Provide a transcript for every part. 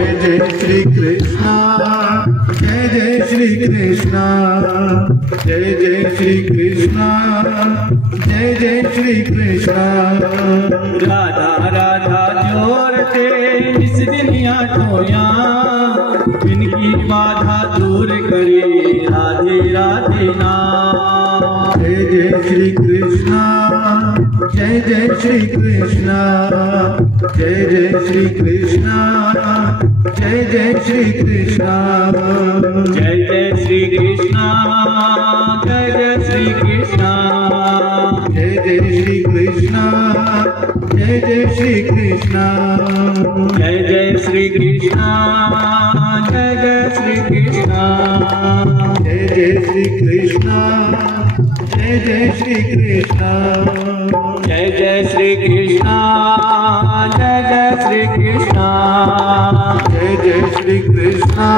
जय श्री कृष्णा, जय जय श्री कृष्णा, जय जय श्री कृष्णा, जय जय श्री कृष्णा। राधा राधा जोरते इस दुनिया टोया, इनकी बाधा दूर करे राधे राधे नाम। जय जय श्री कृष्णा, जय जय श्री कृष्णा, जय जय श्री कृष्णा, जय जय श्री कृष्णा। जय जय श्री कृष्णा, जय जय श्री कृष्णा, जय जय श्री कृष्णा, जय जय श्री कृष्णा, जय जय श्री कृष्णा, जय जय श्री कृष्णा, जय जय श्री कृष्णा, जय जय श्री कृष्णा, जय जय श्री कृष्णा, जय जय श्री कृष्णा, जय जय श्री कृष्णा,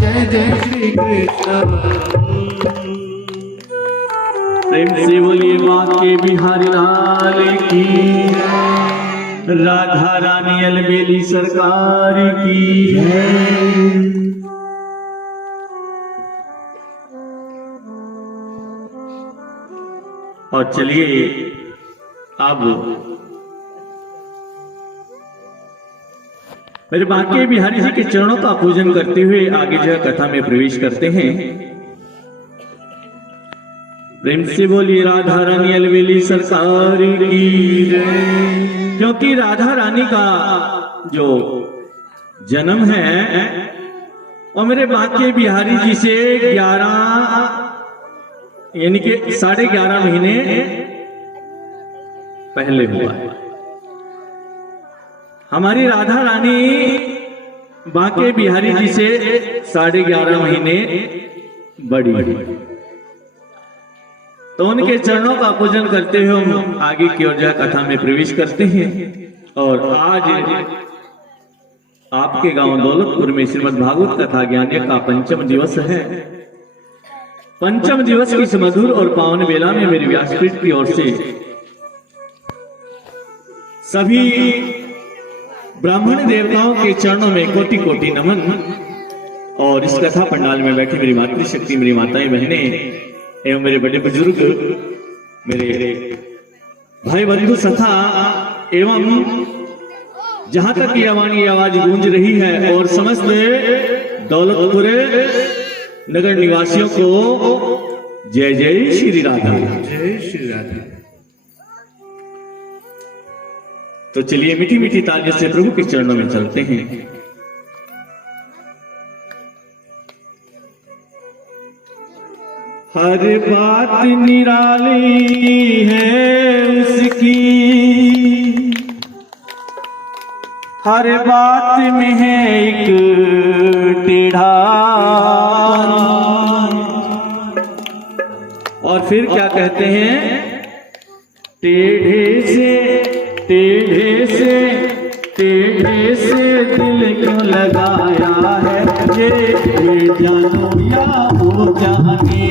जय जय श्री कृष्णा। प्रेम से बोलिए बांके बिहारी लाल की, राधा रानी अलबेली सरकार की। और चलिए अब मेरे बांके बिहारी जी के चरणों का पूजन करते हुए आगे जो कथा में प्रवेश करते हैं। प्रेम से बोलिए राधा रानी अलबेली सरकार की जय। क्योंकि राधा रानी का जो जन्म है और मेरे बांके बिहारी जी से 11 यानी कि 11.5 महीने पहले हुआ है। हमारी राधा रानी बांके बिहारी जी से 11.5 महीने बड़ी है। तो उनके चरणों का पूजन करते हुए हम आगे की ओर जो कथा में प्रवेश करते हैं। और आज आपके गांव दौलतपुर में श्रीमद् भागवत कथा ज्ञान का 5वां दिवस है। 5वां दिवस की इस मधुर और पावन बेला में मेरी व्यासपीठ की ओर से सभी ब्राह्मण देवताओं के चरणों में कोटि कोटि नमन। और इस कथा पंडाल में बैठी मेरी मातृशक्ति, मेरी माताएं बहनें एवं मेरे बड़े बुजुर्ग, मेरे भाई बंधु सखा एवं जहां तक ये वाणी आवाज गूंज रही है और समस्त दौलतपुर नगर निवासियों को जय जय श्री राधा, जय श्री राधा। तो चलिए मीठी मीठी तालियों से प्रभु के चरणों में चलते हैं। हर बात निराली है उसकी, हर बात में है एक टेढ़ा। और फिर क्या कहते हैं, टेढ़े से टेढ़े से टेढ़े से दिल क्यों लगाया है, ये जानो या हो जाने,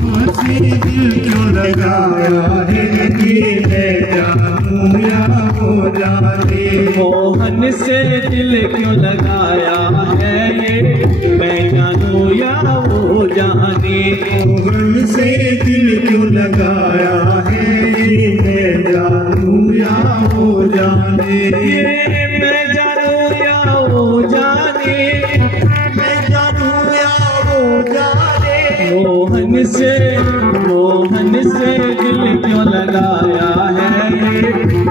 मुझे दिल क्यों लगाया है, ये जानूं या हो जाने। मोहन से दिल क्यों लगाया है, ये मैं जानूं या हो जाने। मोहन से दिल क्यों लगाया है, ये मैं जानूं या हो जाने। ये मैं जानूं या हो जाने, मैं जानूं या हो जाने। मोहन से दिल क्यों लगाया है,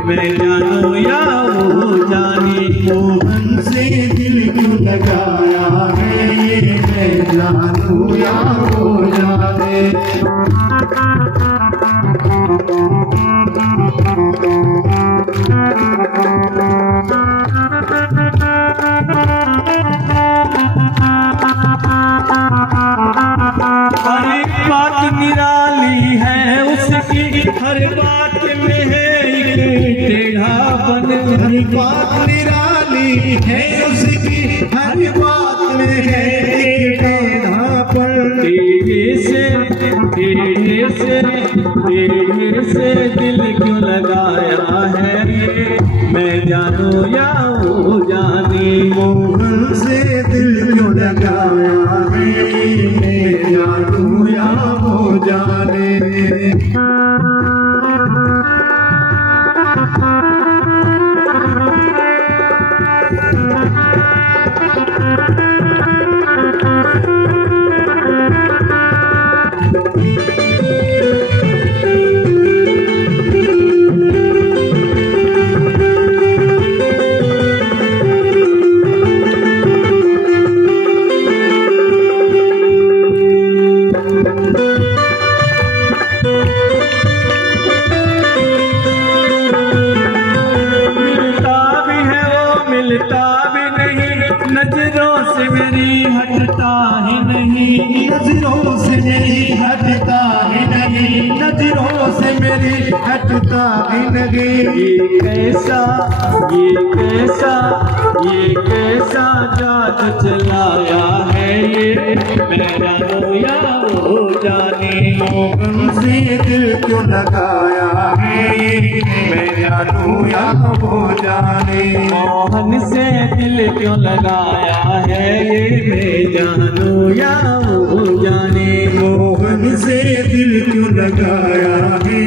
मैं जानूं या हो जाने। मोहन से दिल क्यों लगाया है, ये मैं जानूं या हो जाने। हर बात निराली है उसकी, हर बात में है एक टेढ़ापन। हर बात निराली है उसकी, हर बात में है एक टेढ़ापन। टेढ़े से तेरे से दिल क्यों लगाया है ये, मैं जानू या वो जाने। मोहन से दिल क्यों लगाया है, मैं जानू या वो जाने। नजरों से मेरी हटता ही नहीं, नजरों से मेरी हटता ही नहीं, नजरों से मेरी हटता ही नहीं। ये कैसा जादू चलाया है ये, मैं जानू या वो जाने। मोहन से दिल क्यों लगाया है, मैं जानू या वो जाने। मोहन से दिल क्यों लगाया है ये, मैं जानू या वो जाने। मोहन से दिल क्यों लगाया है,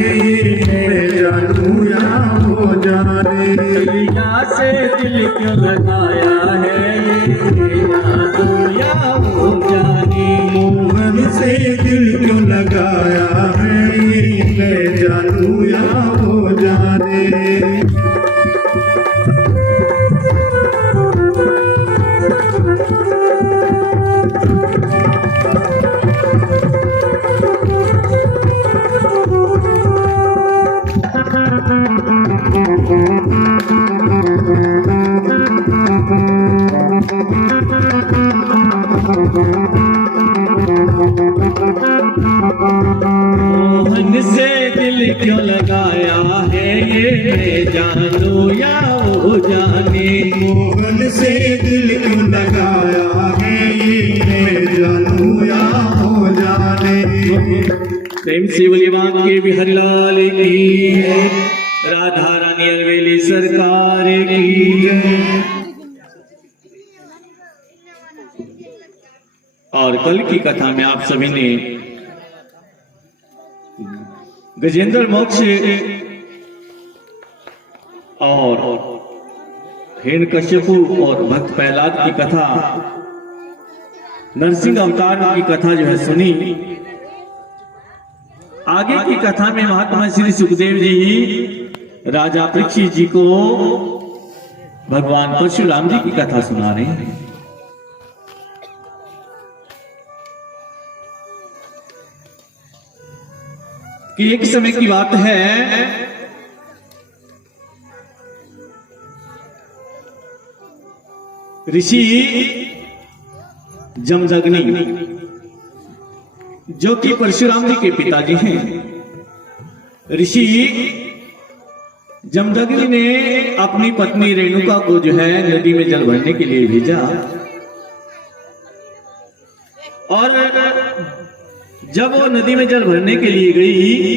मैं जानू या वो जाने। दुनिया से दिल क्यों लगाया है ये, मैं जानू या वो जाने। मोहन से दिल क्यों लगाया है, मैं जानू या वो जाने। मोहन से दिल क्यों लगाया है ये, मैं जानू या वो जाने। मोहन से दिल क्यों लगाया है ये, मैं जानू या वो जाने। प्रेम से बोलिए बांके बिहारी लाल की, राधा रानी अलवेली सरकार की। और कल की कथा में आप सभी ने गजेंद्र मोक्ष और हिरण्यकश्यपु और भक्त प्रहलाद की कथा, नरसिंह अवतार की कथा जो है सुनी। आगे की कथा में महात्मा श्री सुखदेव जी राजा परीक्षित जी को भगवान परशुराम जी की कथा सुना रहे हैं। कि एक समय की बात है, ऋषि जमदग्नि जो कि परशुराम जी के पिताजी हैं, ऋषि जमदग्नि ने अपनी पत्नी रेणुका को जो है नदी में जल भरने के लिए भेजा। और जब वो नदी में जल भरने के लिए गई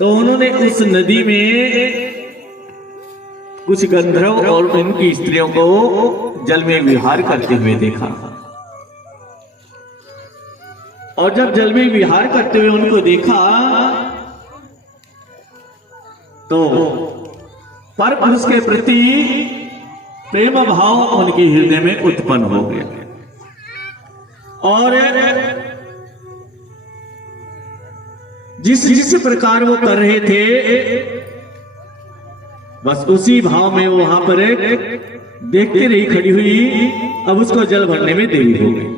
तो उन्होंने उस नदी में कुछ गंधर्व और उनकी स्त्रियों को जल में विहार करते हुए देखा। और जब जल में विहार करते हुए उनको देखा तो परपुरुष के प्रति प्रेम भाव उनके हृदय में उत्पन्न हो गया। और जिस प्रकार वो कर रहे थे बस उसी भाव में वो वहां पर देखते रही खड़ी हुई। अब उसको जल भरने में देरी हो गई।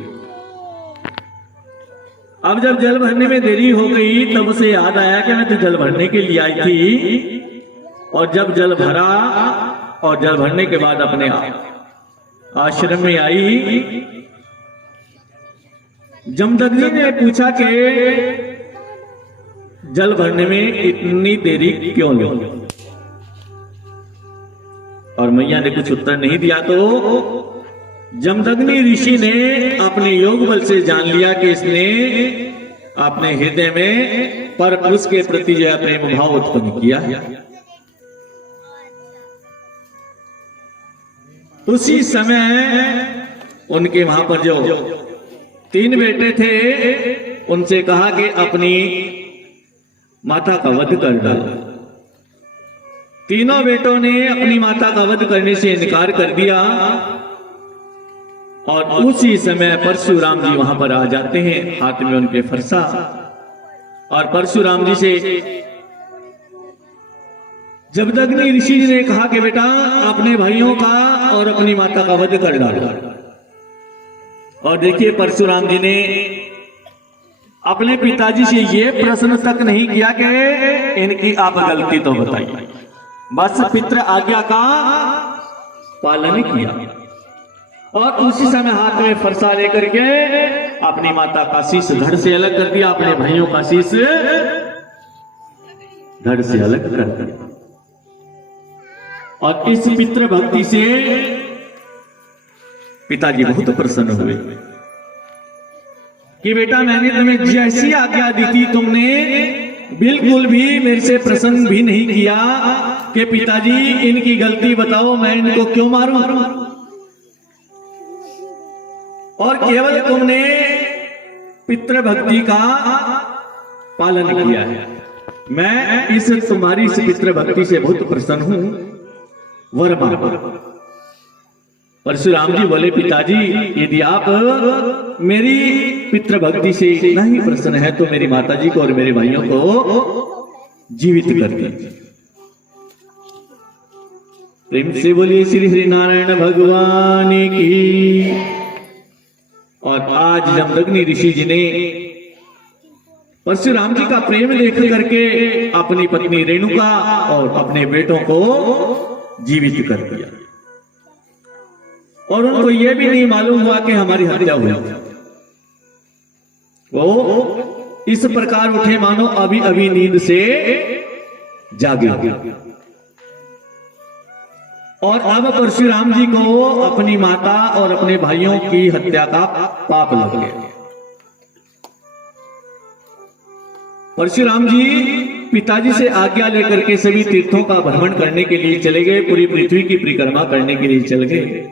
अब जब जल भरने में देरी हो गई तब उसे याद आया कि मैं तो जल भरने के लिए आई थी। और जब जल भरा और जल भरने के बाद अपने आश्रम में आई, जमदग्नि ने पूछा कि जल भरने में इतनी देरी क्यों लगी। और मैया ने कुछ उत्तर नहीं दिया तो जमदग्नि ऋषि ने अपने योग बल से जान लिया कि इसने आपने हृदय में पर पुरुष के प्रति जो है प्रेम भाव उत्पन्न किया। उसी समय उनके वहां पर जो 3 बेटे थे, उनसे कहा कि अपनी माता का वध कर डालो। तीनों बेटों ने अपनी माता का वध करने से इनकार कर दिया और उसी समय परशुराम जी वहां पर आ जाते हैं, हाथ में उनके फरसा, और परशुराम जी से जमदग्नि ऋषि जी ने कहा कि बेटा अपने भाइयों का और अपनी माता का वध कर डालो। और देखिए परशुराम जी ने अपने पिताजी से ये प्रश्न तक नहीं किया कि इनकी आप गलती तो बताइए, बस पितृ आज्ञा का पालन किया और उसी समय हाथ में फरसा लेकर के अपनी माता का शीश धड़ से अलग कर दिया, अपने भाइयों का शीश धड़ से अलग कर दिया। और इस पितृ भक्ति से पिताजी बहुत प्रसन्न हुए कि बेटा मैंने तुम्हें जैसी आज्ञा दी थी तुमने बिल्कुल भी मेरे से प्रसन्न भी नहीं किया कि पिताजी इनकी गलती बताओ, मैं इनको क्यों मारूं, और केवल तुमने पितृ भक्ति का पालन किया है। मैं इस तुम्हारी इस पितृ भक्ति से बहुत प्रसन्न हूं, वर मांगो। परशुराम जी बोले पिताजी यदि आप मेरी पितृ भक्ति से इतना ही प्रसन्न है तो मेरी माता जी को और मेरे भाइयों को जीवित कर दीजिए। प्रेम से बोलिए श्री हरि नारायण भगवान की। और आज जमदग्नि ऋषि जी ने परशुराम जी का प्रेम देख करके अपनी पत्नी रेणुका और अपने बेटों को जीवित कर दिया और उनको यह भी नहीं मालूम हुआ कि हमारी हत्या हुई। वो इस प्रकार उठे मानो अभी अभी नींद से जागे। और अब परशुराम जी को अपनी माता और अपने भाइयों की हत्या का पाप लग गया। परशुराम जी पिताजी से आज्ञा लेकर के सभी तीर्थों का भ्रमण करने के लिए चले गए, पूरी पृथ्वी की परिक्रमा करने के लिए चले गए।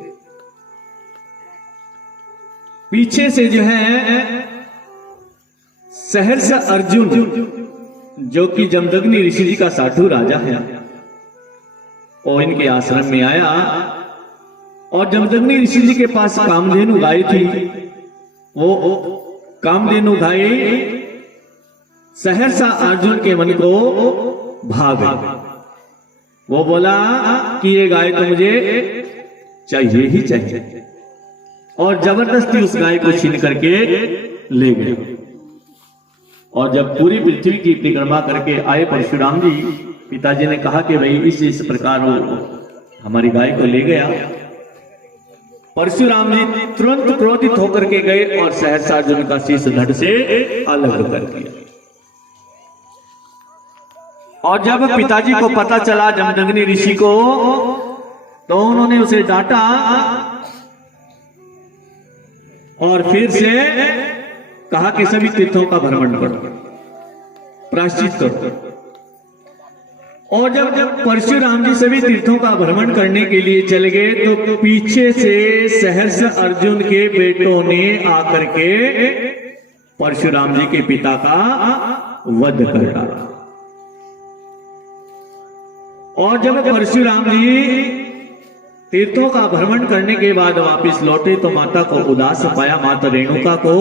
पीछे से जो है सहर्ष अर्जुन जो कि जमदग्नि ऋषि जी का साधु राजा है, वो इनके आश्रम में आया और जमदग्नि ऋषि जी के पास कामधेनु गाय थी। वो कामधेनु गाय सहर्षा अर्जुन के मन को भाग गई। वो बोला कि ये गाय तो मुझे चाहिए ही चाहिए, और जबरदस्ती उस गाय को छीन करके ले गए। और जब पूरी पृथ्वी की परिक्रमा करके आए परशुराम जी, पिताजी ने कहा कि भाई इस प्रकार वो हमारी गाय को ले गया। परशुराम जी तुरंत क्रोधित होकर के गए और सहर्ष अर्जुन का शीश धड़ से अलग कर दिया। और जब पिताजी को पता चला जमदग्नि ऋषि को, तो उन्होंने उसे डांटा और फिर से कहा कि सभी तीर्थों का भ्रमण करो, प्रायश्चित करो। और जब परशुराम जी सभी तीर्थों का भ्रमण करने के लिए चले गए तो पीछे से सहर्ष अर्जुन के बेटों ने आकर के परशुराम जी के पिता का वध कर डाला। और जब परशुराम जी तीर्थों का भ्रमण करने के बाद वापस लौटे तो माता को उदास पाया, माता रेणुका को।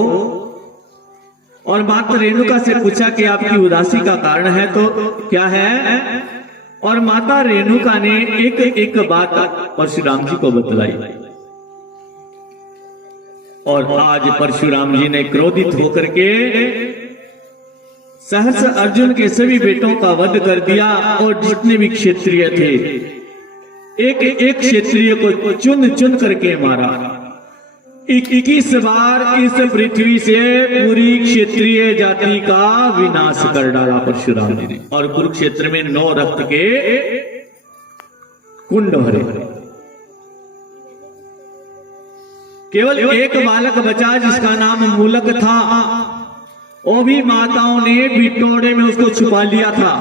और माता रेणुका से पूछा कि आपकी उदासी का कारण है तो क्या है? और माता रेणुका ने एक एक बात परशुराम जी को बतलाई। और आज परशुराम जी ने क्रोधित होकर के सहर्ष अर्जुन के सभी बेटों का वध कर दिया और जितने भी क्षत्रिय थे एक एक क्षत्रिय को चुन चुन करके मारा। 21 बार इस पृथ्वी से पूरी क्षत्रिय जाति का विनाश कर डाला परशुराम जी ने। और कुरुक्षेत्र में 9 रक्त के कुंड भरे। केवल एक बालक बचा जिसका नाम मूलक था। वो भी माताओं ने बिटोड़े में उसको छुपा लिया था।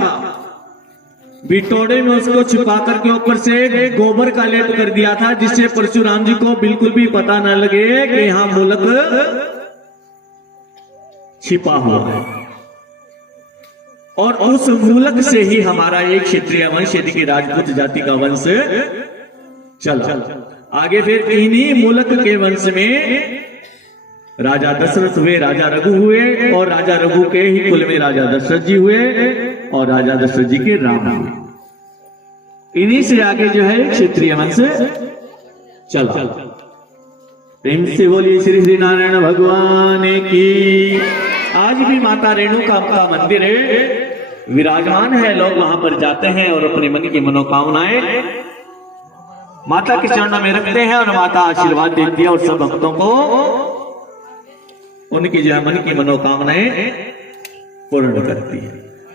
बिटोड़े में उसको छुपा करके ऊपर से गोबर का लेप कर दिया था, जिससे परशुराम जी को बिल्कुल भी पता न लगे कि यहां मूलक छिपा हुआ है। और उस मूलक से ही हमारा एक क्षत्रिय वंश यानी कि राजपूत जाति का वंश चला। आगे फिर इन्हीं मूलक के वंश में राजा दशरथ हुए, राजा रघु हुए, और राजा रघु के ही कुल में राजा दशरथ जी हुए, और राजा दशरथ जी के राम हुए। इन्हीं से आगे जो है क्षत्रिय वंश चला। प्रेम से बोलिए श्री श्री नारायण भगवान की। आज भी माता रेणुका का मंदिर विराजमान है। लोग वहां पर जाते हैं और अपने मन की मनोकामनाएं माता के चरणों में रखते हैं, और माता आशीर्वाद देती है और सब भक्तों को उनकी जो मन की मनोकामनाएं पूर्ण करती है।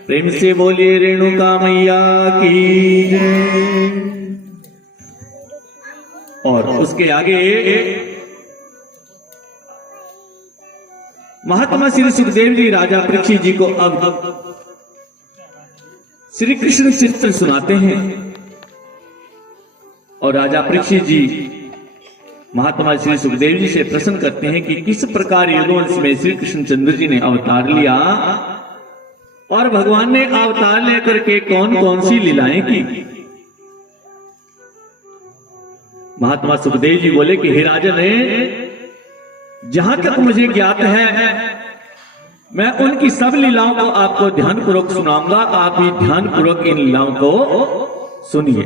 प्रेम से बोलिए रेणुका मैया की जय। और उसके आगे महात्मा श्री सुखदेव जी राजा परीक्षित जी को अब श्री कृष्ण चरित्र सुनाते हैं। और राजा परीक्षित जी महात्मा श्री सुखदेव जी से प्रश्न करते हैं कि किस प्रकार यदुवंश में श्री कृष्णचंद्र जी ने अवतार लिया, और भगवान ने अवतार लेकर के कौन कौन सी लीलाएं की। महात्मा सुखदेव जी बोले कि हे राजन, जहां तक मुझे ज्ञात है मैं उनकी सब लीलाओं को आपको ध्यानपूर्वक सुनाऊंगा। आप भी ध्यानपूर्वक इन लीलाओं को सुनिए।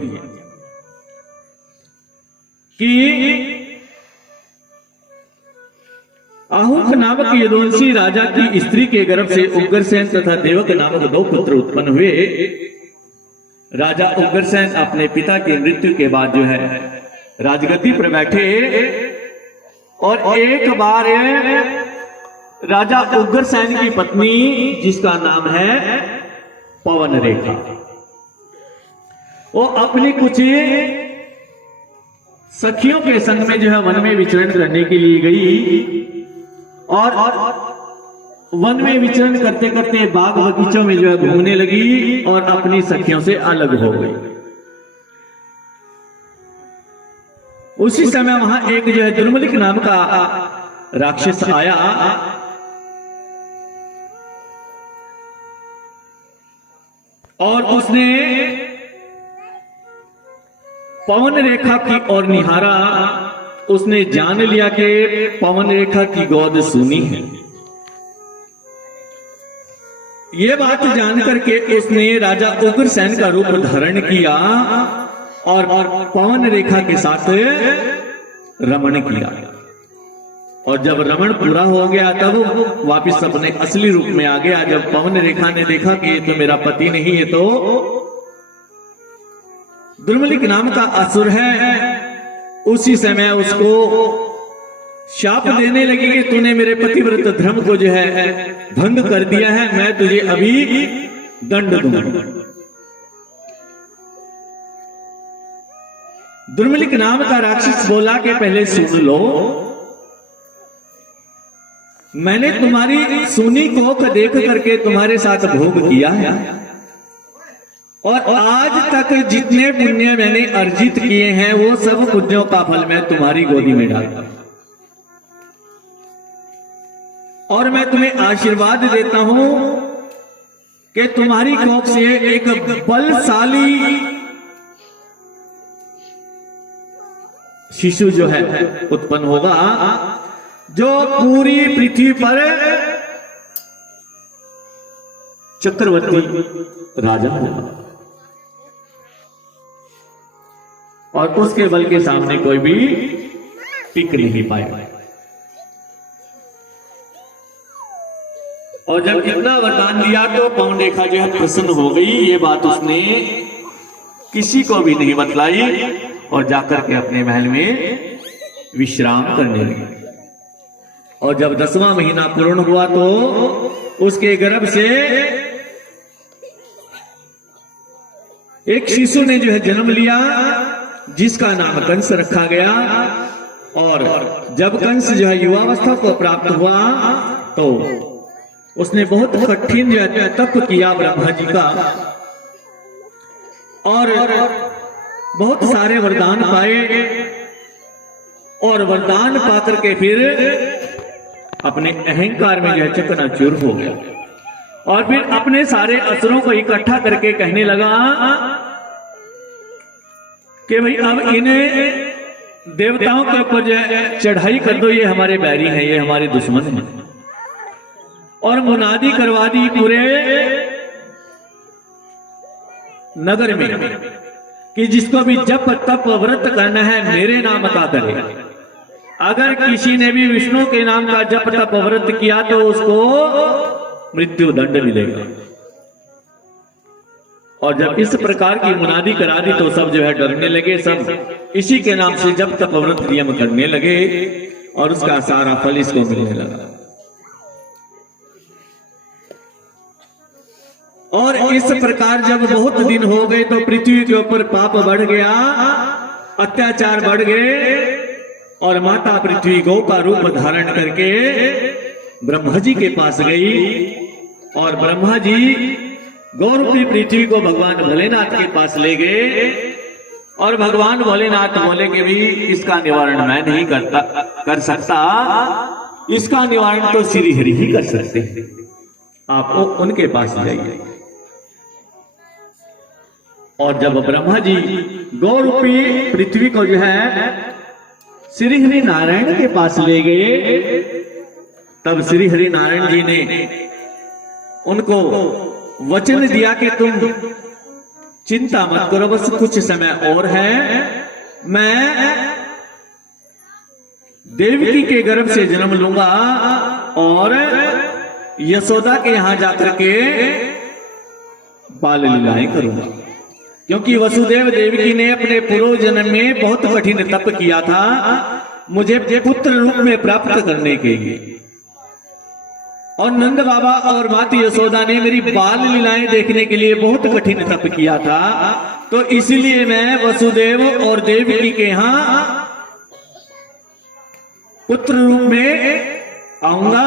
कि आहुक नामक यदुवंशी राजा की स्त्री के गर्भ से उग्रसेन तथा देवक नामक दो पुत्र उत्पन्न हुए। राजा उग्रसेन अपने पिता की मृत्यु के बाद जो है राजगद्दी पर बैठे, और एक बार राजा उग्रसेन की पत्नी जिसका नाम है पवन रेखा, वो अपनी कुछ सखियों के संग में जो है वन में विचरण करने के लिए गई, और वन में विचरण करते करते बाग बगीचों में जो है घूमने लगी और अपनी सखियों से अलग हो गई। उसी समय वहां एक जो है दुर्मलिक नाम का राक्षस आया, और उसने पवन रेखा की ओर निहारा। उसने जान लिया कि पवन रेखा की गोद सूनी है। ये बात जान करके उसने राजा उग्रसेन का रूप धारण किया और पवन रेखा के साथ रमण किया। और जब रमण पूरा हो गया तब वापिस अपने असली रूप में आ गया। जब पवन रेखा ने देखा कि ये तो मेरा पति नहीं है, तो दुर्मलिक नाम का असुर है, उसी समय उसको शाप देने लगी कि तूने मेरे पतिव्रत धर्म को जो है भंग कर दिया है, मैं तुझे अभी दंड दूंगा। दुर्मलिक नाम का राक्षस बोला कि पहले सुन लो, मैंने तुम्हारी सूनी कोख देख करके तुम्हारे साथ भोग किया है, और आज तक जितने पुण्य मैंने अर्जित किए हैं वो सब पुण्यों का फल मैं तुम्हारी गोदी में डालता हूं। और मैं तुम्हें आशीर्वाद देता हूं कि तुम्हारी कोख से एक बलशाली शिशु जो है उत्पन्न होगा, जो पूरी पृथ्वी पर चक्रवर्ती राजा होगा, और उसके बल के सामने कोई भी टिक नहीं पाएगा। और जब इतना वरदान दिया तो पवन रेखा जो है प्रसन्न हो गई। ये बात उसने किसी को भी नहीं बतलाई और जाकर के अपने महल में विश्राम करने लगी। और जब 10वां महीना पूर्ण हुआ तो उसके गर्भ से एक शिशु ने जो है जन्म लिया, जिसका नाम कंस रखा गया। और जब कंस जो है युवावस्था को प्राप्त हुआ तो उसने बहुत कठिन जो है तप किया ब्रह्मा जी का, और बहुत सारे वरदान पाए, और वरदान पाकर के फिर अपने अहंकार में जो है चकनाचूर हो गया, और फिर अपने सारे असुरों को इकट्ठा करके कहने लगा कि भाई अब इन्हें देवताओं के ऊपर जो है चढ़ाई कर दो, ये हमारे बैरी हैं, ये हमारे दुश्मन हैं। और मुनादी करवा दी पूरे नगर में कि जिसको भी जप तप व्रत करना है मेरे नाम का करे। अगर किसी ने भी विष्णु के नाम का जप तप व्रत किया तो उसको मृत्यु दंड मिलेगा। और जब इस प्रकार की मुनादी करा दी तो सब जो है डरने लगे, सब इसी के नाम से जप तप व्रत नियम करने लगे, और उसका सारा फल इसको मिलने लगा। और इस प्रकार जब बहुत दिन हो गए तो पृथ्वी के ऊपर पाप बढ़ गया, अत्याचार बढ़ गए, और माता पृथ्वी गौ का रूप धारण करके ब्रह्मा जी के पास गई, और ब्रह्मा जी गौ रूपी पृथ्वी को भगवान भोलेनाथ के पास ले गए, और भगवान भोलेनाथ बोले कि भी इसका निवारण मैं नहीं कर सकता, इसका निवारण तो श्री हरि ही कर सकते हैं, आप उनके पास जाइए। और जब ब्रह्मा जी गौ रूपी पृथ्वी को जो है श्री हरि नारायण के पास ले गए, तब श्री हरि नारायण जी ने उनको वचन दिया कि तुम चिंता मत करो, बस कुछ समय और है, मैं देवकी के गर्भ से जन्म लूंगा और यशोदा के यहां जाकर के बाल लीलाएं करूंगा। क्योंकि वसुदेव देवकी ने अपने पूर्व जन्म में बहुत कठिन तप किया था मुझे पुत्र रूप में प्राप्त करने के लिए, और नंद बाबा और माता यशोदा ने मेरी बाल लीलाएं देखने के लिए बहुत कठिन तप किया था, तो इसलिए मैं वसुदेव और देवकी के यहां पुत्र रूप में आऊंगा,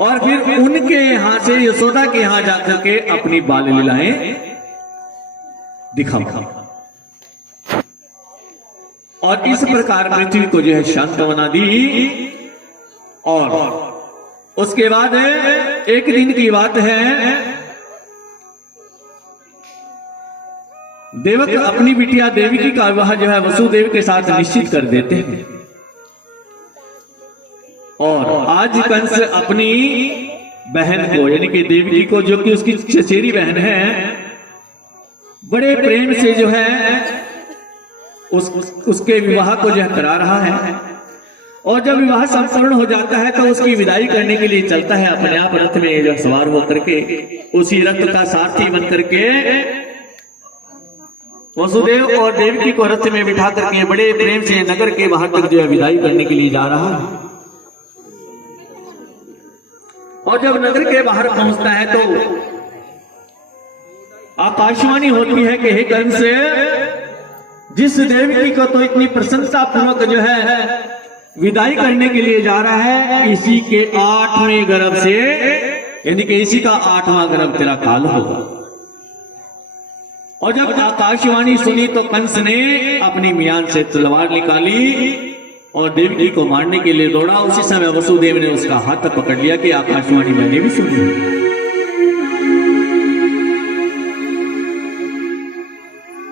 और फिर उनके यहां से यशोदा के यहां जाकर के अपनी बाल लीलाएं दिखाऊंगा। और इस प्रकार पृथ्वी को जो है शांत बना दी। और उसके बाद एक दिन की बात है, देवक अपनी बिटिया देवकी का विवाह जो है वसुदेव के साथ निश्चित कर देते हैं। और आज कंस अपनी बहन को यानी कि देवकी को, जो कि उसकी चचेरी बहन है, बड़े प्रेम से जो है उसके विवाह को जो है करा रहा है। और जब विवाह संपूर्ण हो जाता है तो उसकी विदाई करने के लिए चलता है अपने आप रथ में जो सवार होकर के, उसी रथ का सारथी बन करके वसुदेव और देवकी को रथ में बिठा करके बड़े प्रेम से नगर के बाहर तक जो है विदाई करने के लिए जा रहा है। और जब नगर के बाहर पहुंचता है तो आकाशवाणी होती है कि हे कंस, जिस देवकी को तो इतनी प्रशंसा पूर्वक जो है विदाई करने के लिए जा रहा है, इसी के 8वें गर्भ से यानी कि इसी का 8वां गर्भ तेरा काल होगा। और जब आकाशवाणी सुनी तो कंस ने अपनी म्यान से तलवार निकाली और देवकी को मारने के लिए दौड़ा। उसी समय वसुदेव ने उसका हाथ पकड़ लिया कि आकाशवाणी मैंने भी सुनी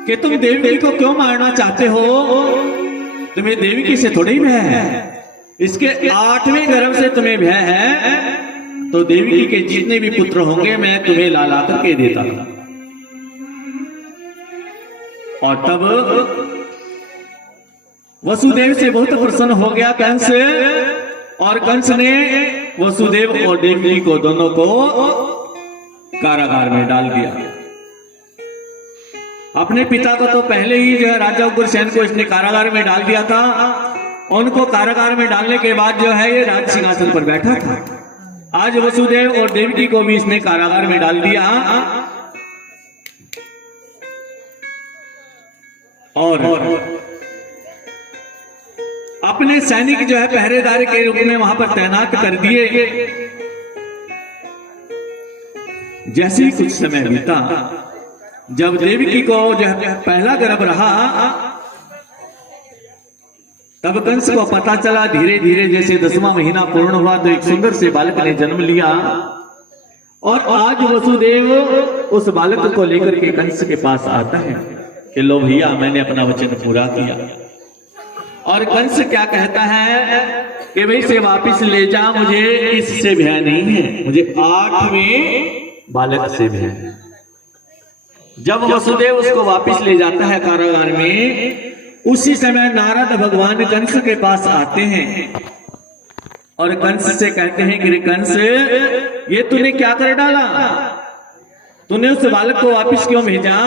कि तुम देवकी को क्यों मारना चाहते हो, तुम्हें देवकी से थोड़ी भय है, इसके 8वें गर्भ से तुम्हें भय है, तो देवकी के जितने भी पुत्र होंगे मैं तुम्हें लाला करके देता हूं। और तब वसुदेव से बहुत प्रसन्न हो गया कंस, और कंस ने वसुदेव और देवकी को दोनों को कारागार में डाल दिया। अपने पिता को तो पहले ही जो है राजा उग्रसेन को इसने कारागार में डाल दिया था। उनको कारागार में डालने के बाद जो है ये राज सिंहासन पर बैठा था। आज वसुदेव और देवकी को भी इसने कारागार में डाल दिया। और अपने सैनिक जो है पहरेदार के रूप में वहां पर तैनात कर दिए। जैसे ही कुछ समय बीता, जब देवकी को जो पहला गर्भ रहा, तब कंस को पता चला धीरे धीरे जैसे 10वां महीना पूर्ण हुआ तो एक सुंदर से बालक ने जन्म लिया। और आज वसुदेव उस बालक को लेकर के कंस के पास आता है कि लो भैया, मैंने अपना वचन पूरा किया। और कंस क्या कहता है कि भाई से वापिस ले जा, मुझे इससे भय नहीं है, मुझे 8वें बालक से भय है। जब वसुदेव उसको वापिस ले जाता है कारागार में, उसी समय नारद भगवान कंस के पास आते हैं और कंस से कहते हैं कि कंस, ये तूने क्या कर डाला, तूने उस बालक को वापिस क्यों भेजा?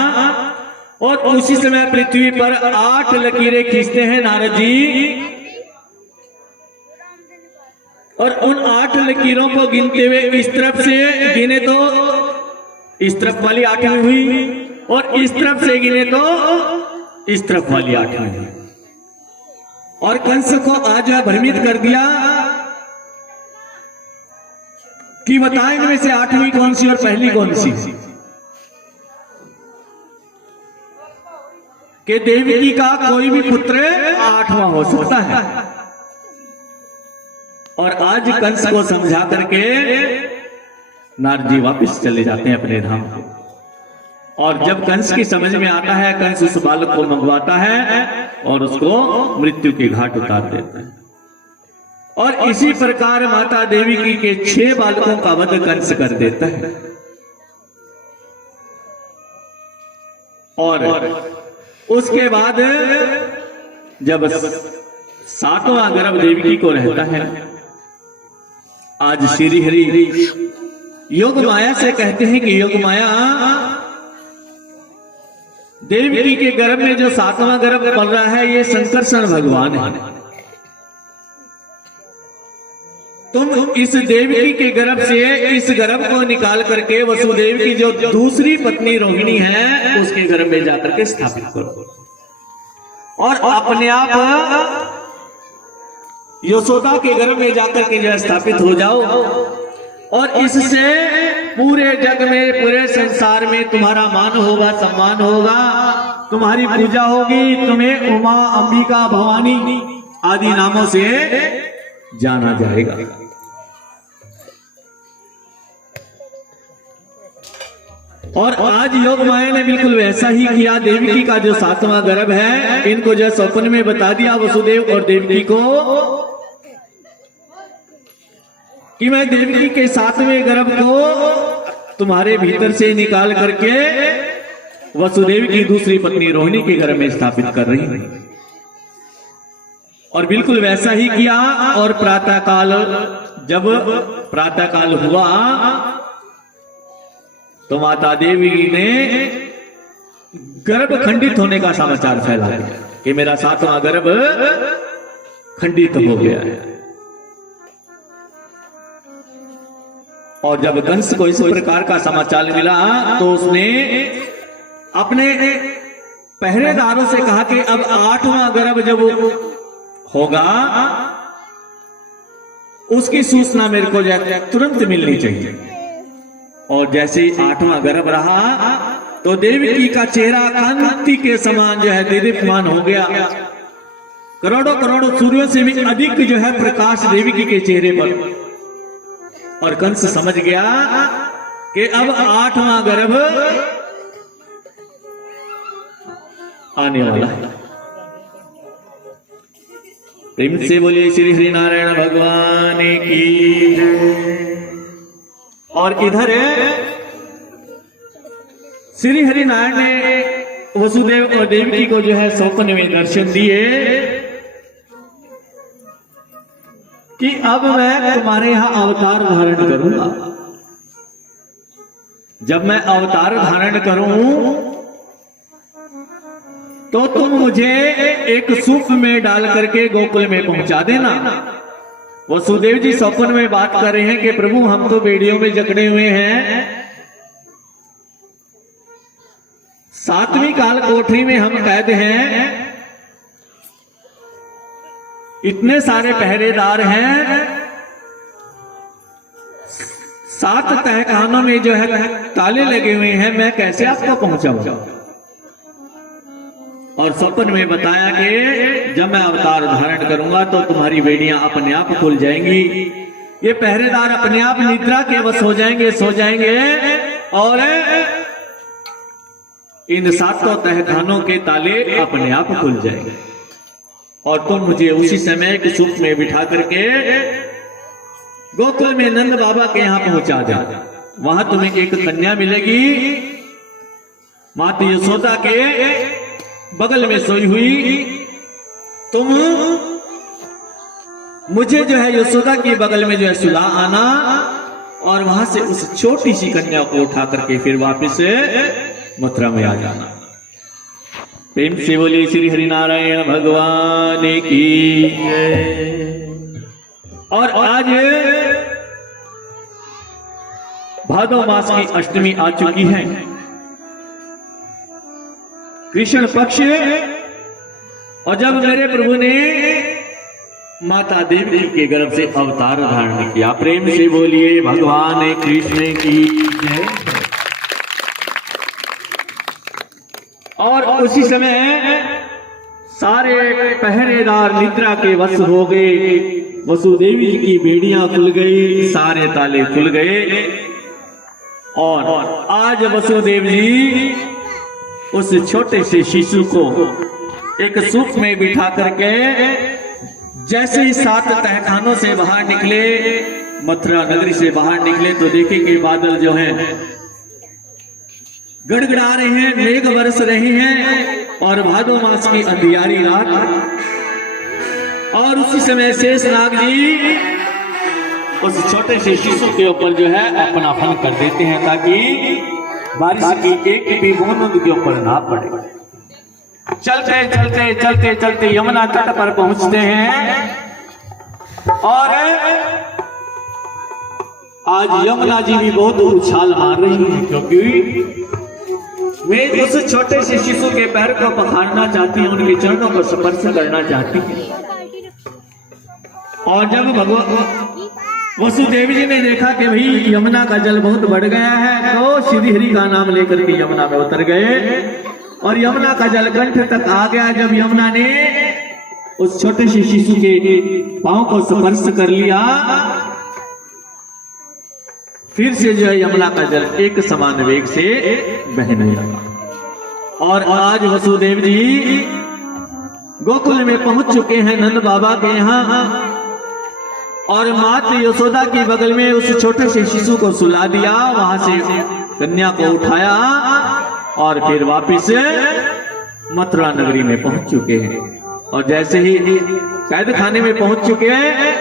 और उसी समय पृथ्वी पर 8 लकीरें खींचते हैं नारद जी, और उन 8 लकीरों को गिनते हुए इस तरफ से गिने तो इस तरफ वाली 8वीं हुई, और इस तरफ से गिने तो इस तरफ वाली 8वीं हुई। और कंस को आज भ्रमित कर दिया कि बताएं इनमें से 8वीं कौन सी और पहली कौन सी, कि देवकी का कोई भी पुत्र 8वां हो सकता है। और आज कंस को समझा करके नारद जी वापिस चले जाते हैं अपने धाम को। और जब कंस की समझ में आता है, कंस उस बालक को मंगवाता है और उसको मृत्यु के घाट उतार देता है। और इसी प्रकार माता देवकी के 6 बालकों का वध कंस कर देता है। और उसके बाद जब 7वां गर्भ देवकी को रहता है, आज श्री हरि योग माया से कहते हैं कि योग माया, देवकी के गर्भ में जो 7वां गर्भ पल रहा है, ये संकर्षण भगवान है। तुम इस देवकी के गर्भ से इस गर्भ को निकाल करके वसुदेव की जो दूसरी पत्नी रोहिणी है, उसके गर्भ में जाकर के स्थापित करो, और अपने आप यशोदा के गर्भ में जाकर के जो स्थापित हो जाओ। और इससे पूरे जग में, पूरे संसार में तुम्हारा मान होगा, सम्मान होगा, तुम्हारी पूजा होगी, तुम्हें उमा, अंबिका, भवानी आदि नामों से जाना जाएगा। और आज योग माया ने बिल्कुल वैसा ही किया। देवकी का जो 7वां गर्भ है, इनको जो स्वप्न में बता दिया वसुदेव और देवकी को कि मैं देवकी के 7वें गर्भ को तुम्हारे भीतर से निकाल करके वसुदेव की दूसरी पत्नी रोहिणी के गर्भ में स्थापित कर रही हूं। और बिल्कुल वैसा ही किया। और प्रातःकाल, जब प्रातःकाल हुआ तो माता देवी ने गर्भ खंडित होने का समाचार फैला दिया कि मेरा 7वां गर्भ खंडित हो गया है। और जब कंस को इस प्रकार का समाचार मिला तो उसने अपने पहरेदारों से कहा कि अब 8वां गर्भ जब होगा उसकी सूचना मेरे को तुरंत मिलनी चाहिए। और जैसे ही 8वां गर्भ रहा तो देवकी का चेहरा कांति के समान जो है दीप्यमान हो गया। करोड़ों करोड़ों सूर्यों से भी अधिक जो है प्रकाश देवकी के चेहरे पर। और कंस समझ गया कि अब 8वां गर्भ आने वाला है। प्रेम से बोलिए श्री हरि नारायण भगवान की जय। और इधर श्री हरि नारायण ने वसुदेव और देवकी को जो है स्वप्न में दर्शन दिए कि अब मैं तुम्हारे यहां अवतार धारण करूंगा। जब मैं अवतार धारण करूं तो तुम मुझे एक सूप में डाल करके गोकुल में पहुंचा देना। वसुदेव जी स्वप्न में बात कर रहे हैं कि प्रभु हम तो बेड़ियों में जकड़े हुए हैं, 7वीं काल कोठरी में हम कैद हैं, इतने सारे पहरेदार हैं, 7 तहखानों में जो है ताले लगे हुए हैं, मैं कैसे आपको पहुंचाऊंगा? और स्वप्न में बताया कि जब मैं अवतार धारण करूंगा तो तुम्हारी बेड़ियां अपने आप खुल जाएंगी, ये पहरेदार अपने आप निद्रा के वश हो जाएंगे, सो जाएंगे, और इन 7 तहखानों के ताले अपने आप खुल जाएंगे। और तुम मुझे उसी समय के सुख में बिठा करके गोकुल में नंद बाबा के यहां पहुंचा जा। वहां तुम्हें एक कन्या मिलेगी, माता यशोदा के बगल में सोई हुई। तुम मुझे जो है यशोदा की बगल में जो है सुला आना, और वहां से उस छोटी सी कन्या को उठा करके फिर वापस मथुरा में आ जाना। प्रेम से बोलिए श्री हरिनारायण भगवान की जय। और आज भादो मास की अष्टमी आ चुकी है, कृष्ण पक्ष, और जब मेरे प्रभु ने माता देवी के गर्भ से अवतार धारण किया। प्रेम से बोलिए भगवान कृष्ण की जय। और उसी समय सारे पहरेदार निद्रा के वश हो गए, वसुदेवी जी की बेड़ियां खुल गई, सारे ताले खुल गए। और आज वसुदेव जी उस छोटे से शिशु को एक सुख में बिठा करके जैसे ही 7 तहखानों से बाहर निकले, मथुरा नगरी से बाहर निकले, तो देखे कि बादल जो हैं गड़गड़ा रहे हैं, मेघ बरस रहे हैं, और भादो मास की अंधियारी रात। और उसी समय शेषनाग जी उस छोटे से शिशु के ऊपर जो है अपना फन कर देते हैं, ताकि बारिश की एक भी बूंद उनके ऊपर ना पड़े। चलते चलते चलते चलते यमुना तट पर पहुंचते हैं, और आज यमुना जी भी बहुत उछाल मार रही है, क्योंकि मैं उस छोटे से शिशु के पैर को पखाड़ना चाहती हूँ, उनके चरणों को स्पर्श करना चाहती हूँ। और जब भगवान वसुदेव जी ने देखा कि भाई यमुना का जल बहुत बढ़ गया है, तो श्री हरि का नाम लेकर के यमुना में उतर गए, और यमुना का जल कंठ तक आ गया। जब यमुना ने उस छोटे से शिशु के पांव को स्पर्श कर लिया, फिर से जो है यमुना का जल एक समान वेग से बहने लगा। और आज वसुदेव जी गोकुल में पहुंच चुके हैं नंद बाबा के यहाँ, और माता यशोदा की बगल में उस छोटे से शिशु को सुला दिया, वहां से कन्या को उठाया, और फिर वापिस मथुरा नगरी में पहुंच चुके हैं। और जैसे ही कैद खाने में पहुंच चुके हैं,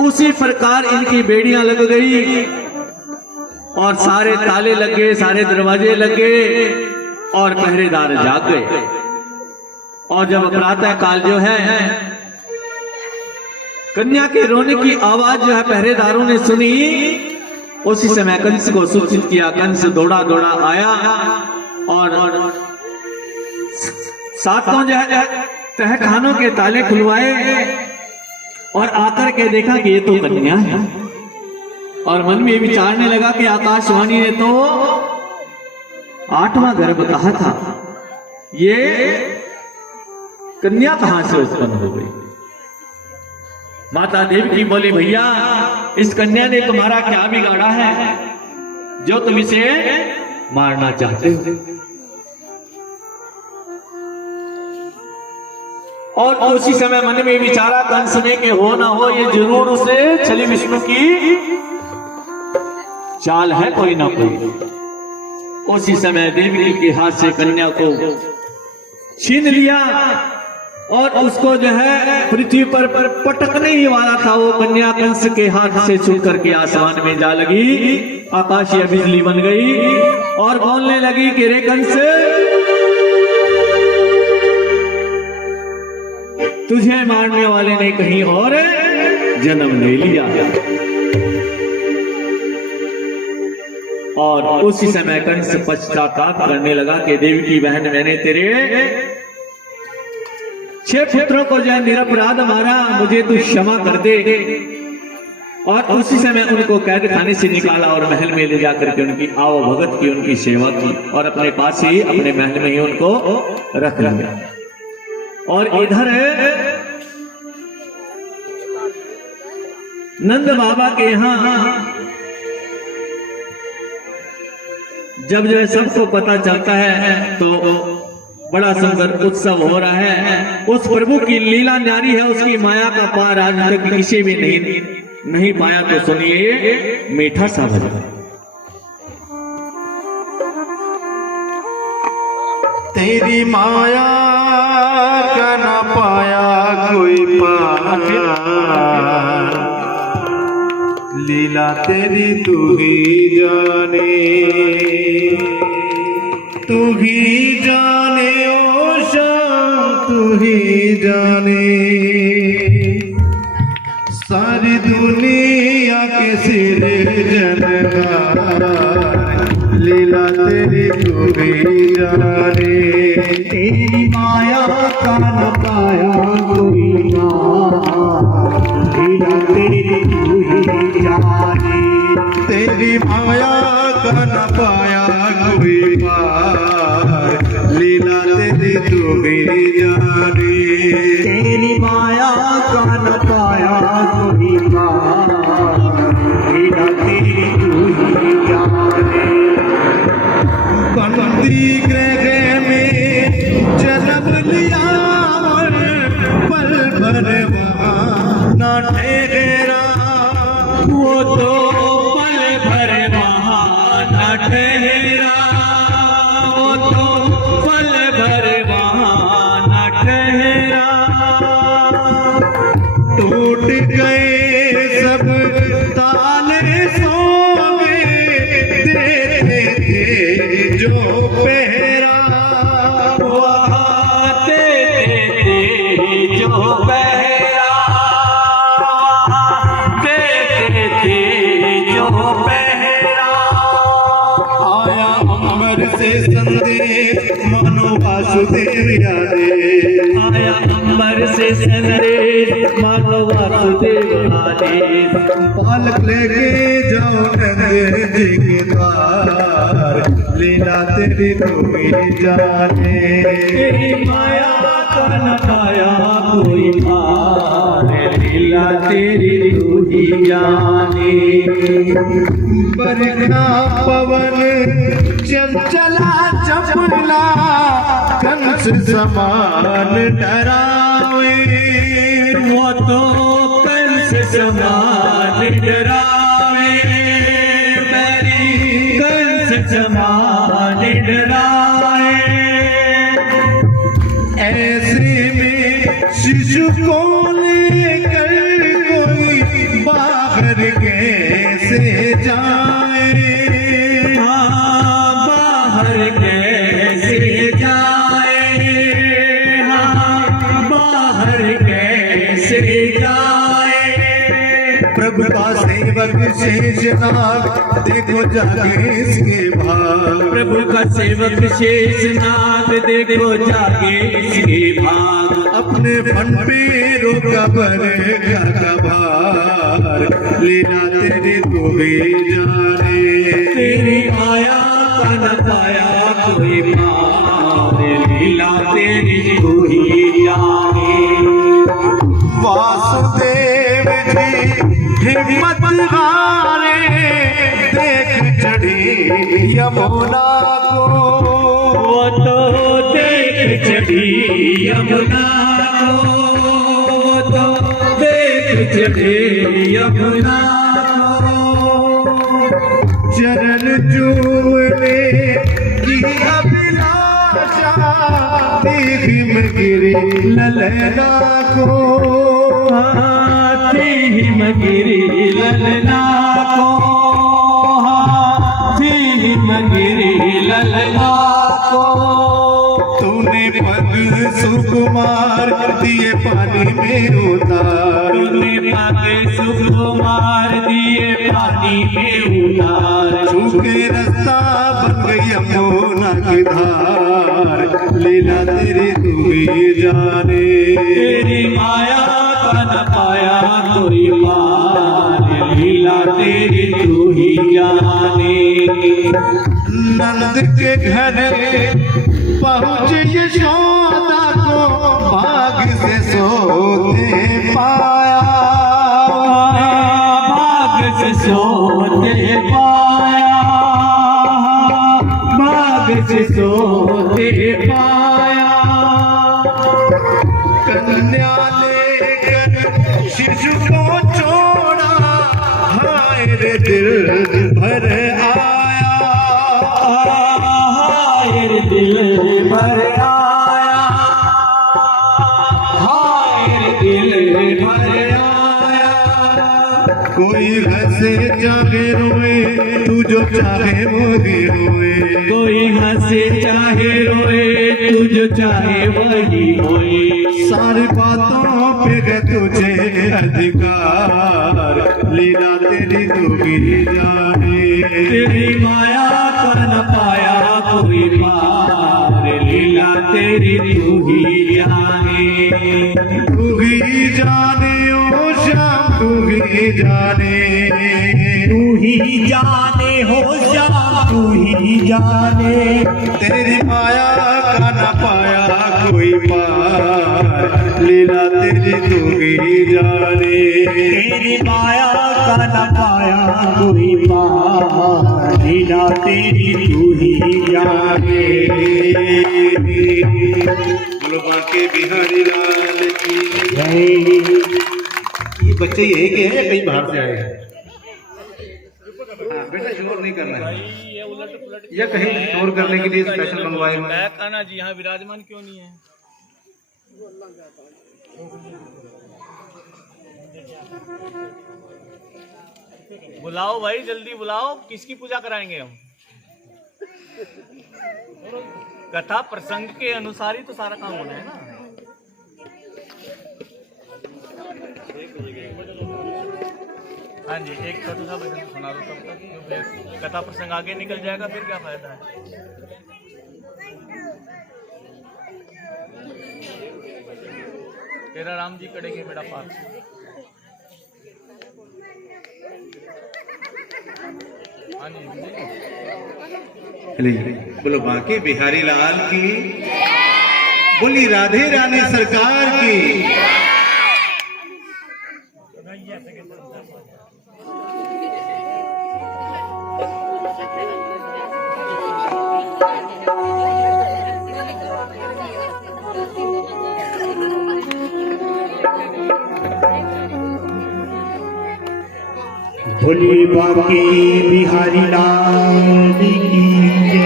उसी प्रकार इनकी बेड़ियां लग गई, और सारे ताले लग गए, सारे दरवाजे लग गए, और पहरेदार जाग गए। और जब प्रातः काल जो है कन्या के रोने की आवाज जो है पहरेदारों ने सुनी, उसी समय कंस को सूचित किया। कंस दौड़ा दौड़ा आया, और 7 जो है तहखानों के ताले खुलवाए, और आकर के देखा कि ये तो कन्या है। और मन में विचारने लगा कि आकाशवाणी ने तो 8वां गर्भ कहा था, ये कन्या कहां से उत्पन्न हो गई? माता देवकी बोली, भैया इस कन्या ने तुम्हारा क्या बिगाड़ा है जो तुम इसे मारना चाहते हो? और उसी समय मन में विचारा कंस ने कि हो ना हो ये जरूर उसे छली विष्णु की चाल है कोई ना कोई। उसी समय देवी के हाथ से कन्या को छीन लिया, और उसको जो है पृथ्वी पर पटकने ही वाला था, वो कन्या कंस के हाथ से छूट करके आसमान में जा लगी, आकाशीय बिजली बन गई, और बोलने लगी कि रे कंस, तुझे मारने वाले ने कहीं और जन्म ले लिया। और उसी समय कंस पश्चाताप करने लगा कि देवी की बहन, मैंने तेरे 6 पुत्रों को जो है निरपराध मारा, मुझे तू क्षमा कर दे। और उसी समय उनको कैद खाने से निकाला और महल में ले जाकर के उनकी आओ भगत की, उनकी सेवा की और अपने पास ही अपने महल में ही उनको रख लिया। और इधर नंद बाबा के यहाँ जब जो है सबको पता चलता है तो बड़ा सुंदर उत्सव हो रहा है। उस प्रभु की लीला न्यारी है, उसकी माया का पार आज तक किसी भी नहीं पाया। तो सुनिए मीठा सा भजन। तेरी माया का न पाया कोई पार, लीला तेरी तू ही जाने, तू ही जाने ओ शाम, तू ही जाने। सारी दुनिया के सिर जनहार, लीला तेरी तू ही जाने। तेरी माया का न पाया कोई पार, लीला तेरी तू ही जाने। तेरी माया का न पाया कोई पार, लीला तेरी तू ही जाने। तेरी माया का न पाया कोई पार, लीला तेरी तू ही जाने। बंदी गृह में जन्म लिया और पल भर वहाँ न ठहरा, वो तो पल भर वहाँ न ठहरा, वो तो पल भर वहाँ न ठहरा। टूट गए सब ताले सो गए, देते थे जो पहरा, वहाँ देते थे जो पहरा, देते थे जो पहरा। आया अमर से संदेश मानो वासुदेव यादे, आया अंबर से संदेश मानो वासुदेव आदेश। पालक लेके जाओ नंद जी के द्वार, लीला तेरी तू ही जाने। तेरी माया का न पाया कोई पार, लीला तेरी तू ही जाने। बरखा पवन चंचला चपला, कंस समान डरावे, वो तो कंस समान डरावे, मेरी कंस समान डरावे। ऐसे में शिशु को लेकर कोई बाहर कैसे जाए, बाहर कैसे जाए, बाहर कैसे जाए। प्रभु का सेवक शेषनाग देखो जागे इसके भाग, प्रभु का सेवक शेषनाग देखो जागे इसके भाग। अपने फन पे रोका बरेगा का भार, लीला तेरी तू ही जाने। तेरी माया का न पाया कोई पार, लीला तेरी तू ही जाने। वासुदेव जी हिम्मत हारे, देख चढ़ी यमुना को, वो तो देख चढ़ी यमुना को, वो तो देख चढ़ी यमुना को। चरण चूमने की अभिलाषा, हिम गिरी ललना को, हिम गिरी ललना को, हिम गिरी ललना को। तूने पग सुकुमार दिए पानी में उतार, तूने पग सुकुमार दिए पानी में उतार। सूखे रास्ता बन गई यमुना की धार, लीला तेरी तू ही जाने। तेरी माया का न पाया कोई पार, तेरी तू ही जाने। नंद के घर पहुँच यशोदा को भाग से सोते पाया, भाग से सोते पाया, भाग से सोते पाया। कन्या लेकर शिशु को छोड़ा, हाय रे दिल भर आया, हाय रे दिल भर आया, हाय रे दिल भर आया। कोई हंसे चाहे रोए, तू जो चाहे वही होए, कोई हंसे चाहे रोए, तू जो चाहे वही होए। सारी बातों पे है तुझे अधिकार, लीला तेरी तू ही जाने। तेरी माया कर न पाया कोई पार, लीला तेरी तू ही जाने। तू ही जाने ओ श्याम, तू ही जाने, तू ही जाने हो श्याम, तू ही जाने। तेरी माया का न पाया कोई पार, लीला तेरी तू ही जाने। तेरी माया का न पाया कोई पार, लीला तेरी तू ही जाने। बोलो बांके बिहारी लाल की जय। ये बच्चे ये के हैं कहीं बाहर से आए हैं? हाँ, बेटा शोर नहीं करना है, या कहीं शोर करने के लिए स्पेशल मंगवाए हुए हैं? खाना जी यहाँ विराजमान क्यों नहीं है? बुलाओ भाई, जल्दी बुलाओ। किसकी पूजा कराएंगे हम? कथा प्रसंग के अनुसार ही तो सारा काम होना है ना। हाँ जी, एक छोटा सा भजन सुना दो तब तक, फिर कथा प्रसंग आगे निकल जाएगा, फिर क्या फायदा है। तेरा राम जी करेंगे बेड़ा पार। हाँ जी, बोलो बांके बिहारी लाल की, बोली राधे रानी सरकार की। भोले बांके बिहारी लाल की जय।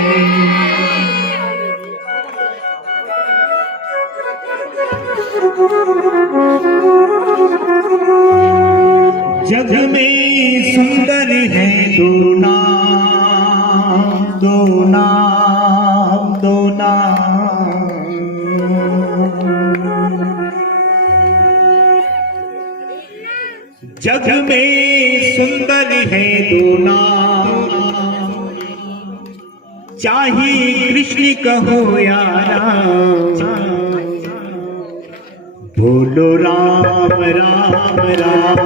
जग में सुंदर है दो नाम, दो नाम, दो नाम। जग में सुंदर है दो नाम, चाहे कृष्ण कहो या राम। बोलो राम राम राम,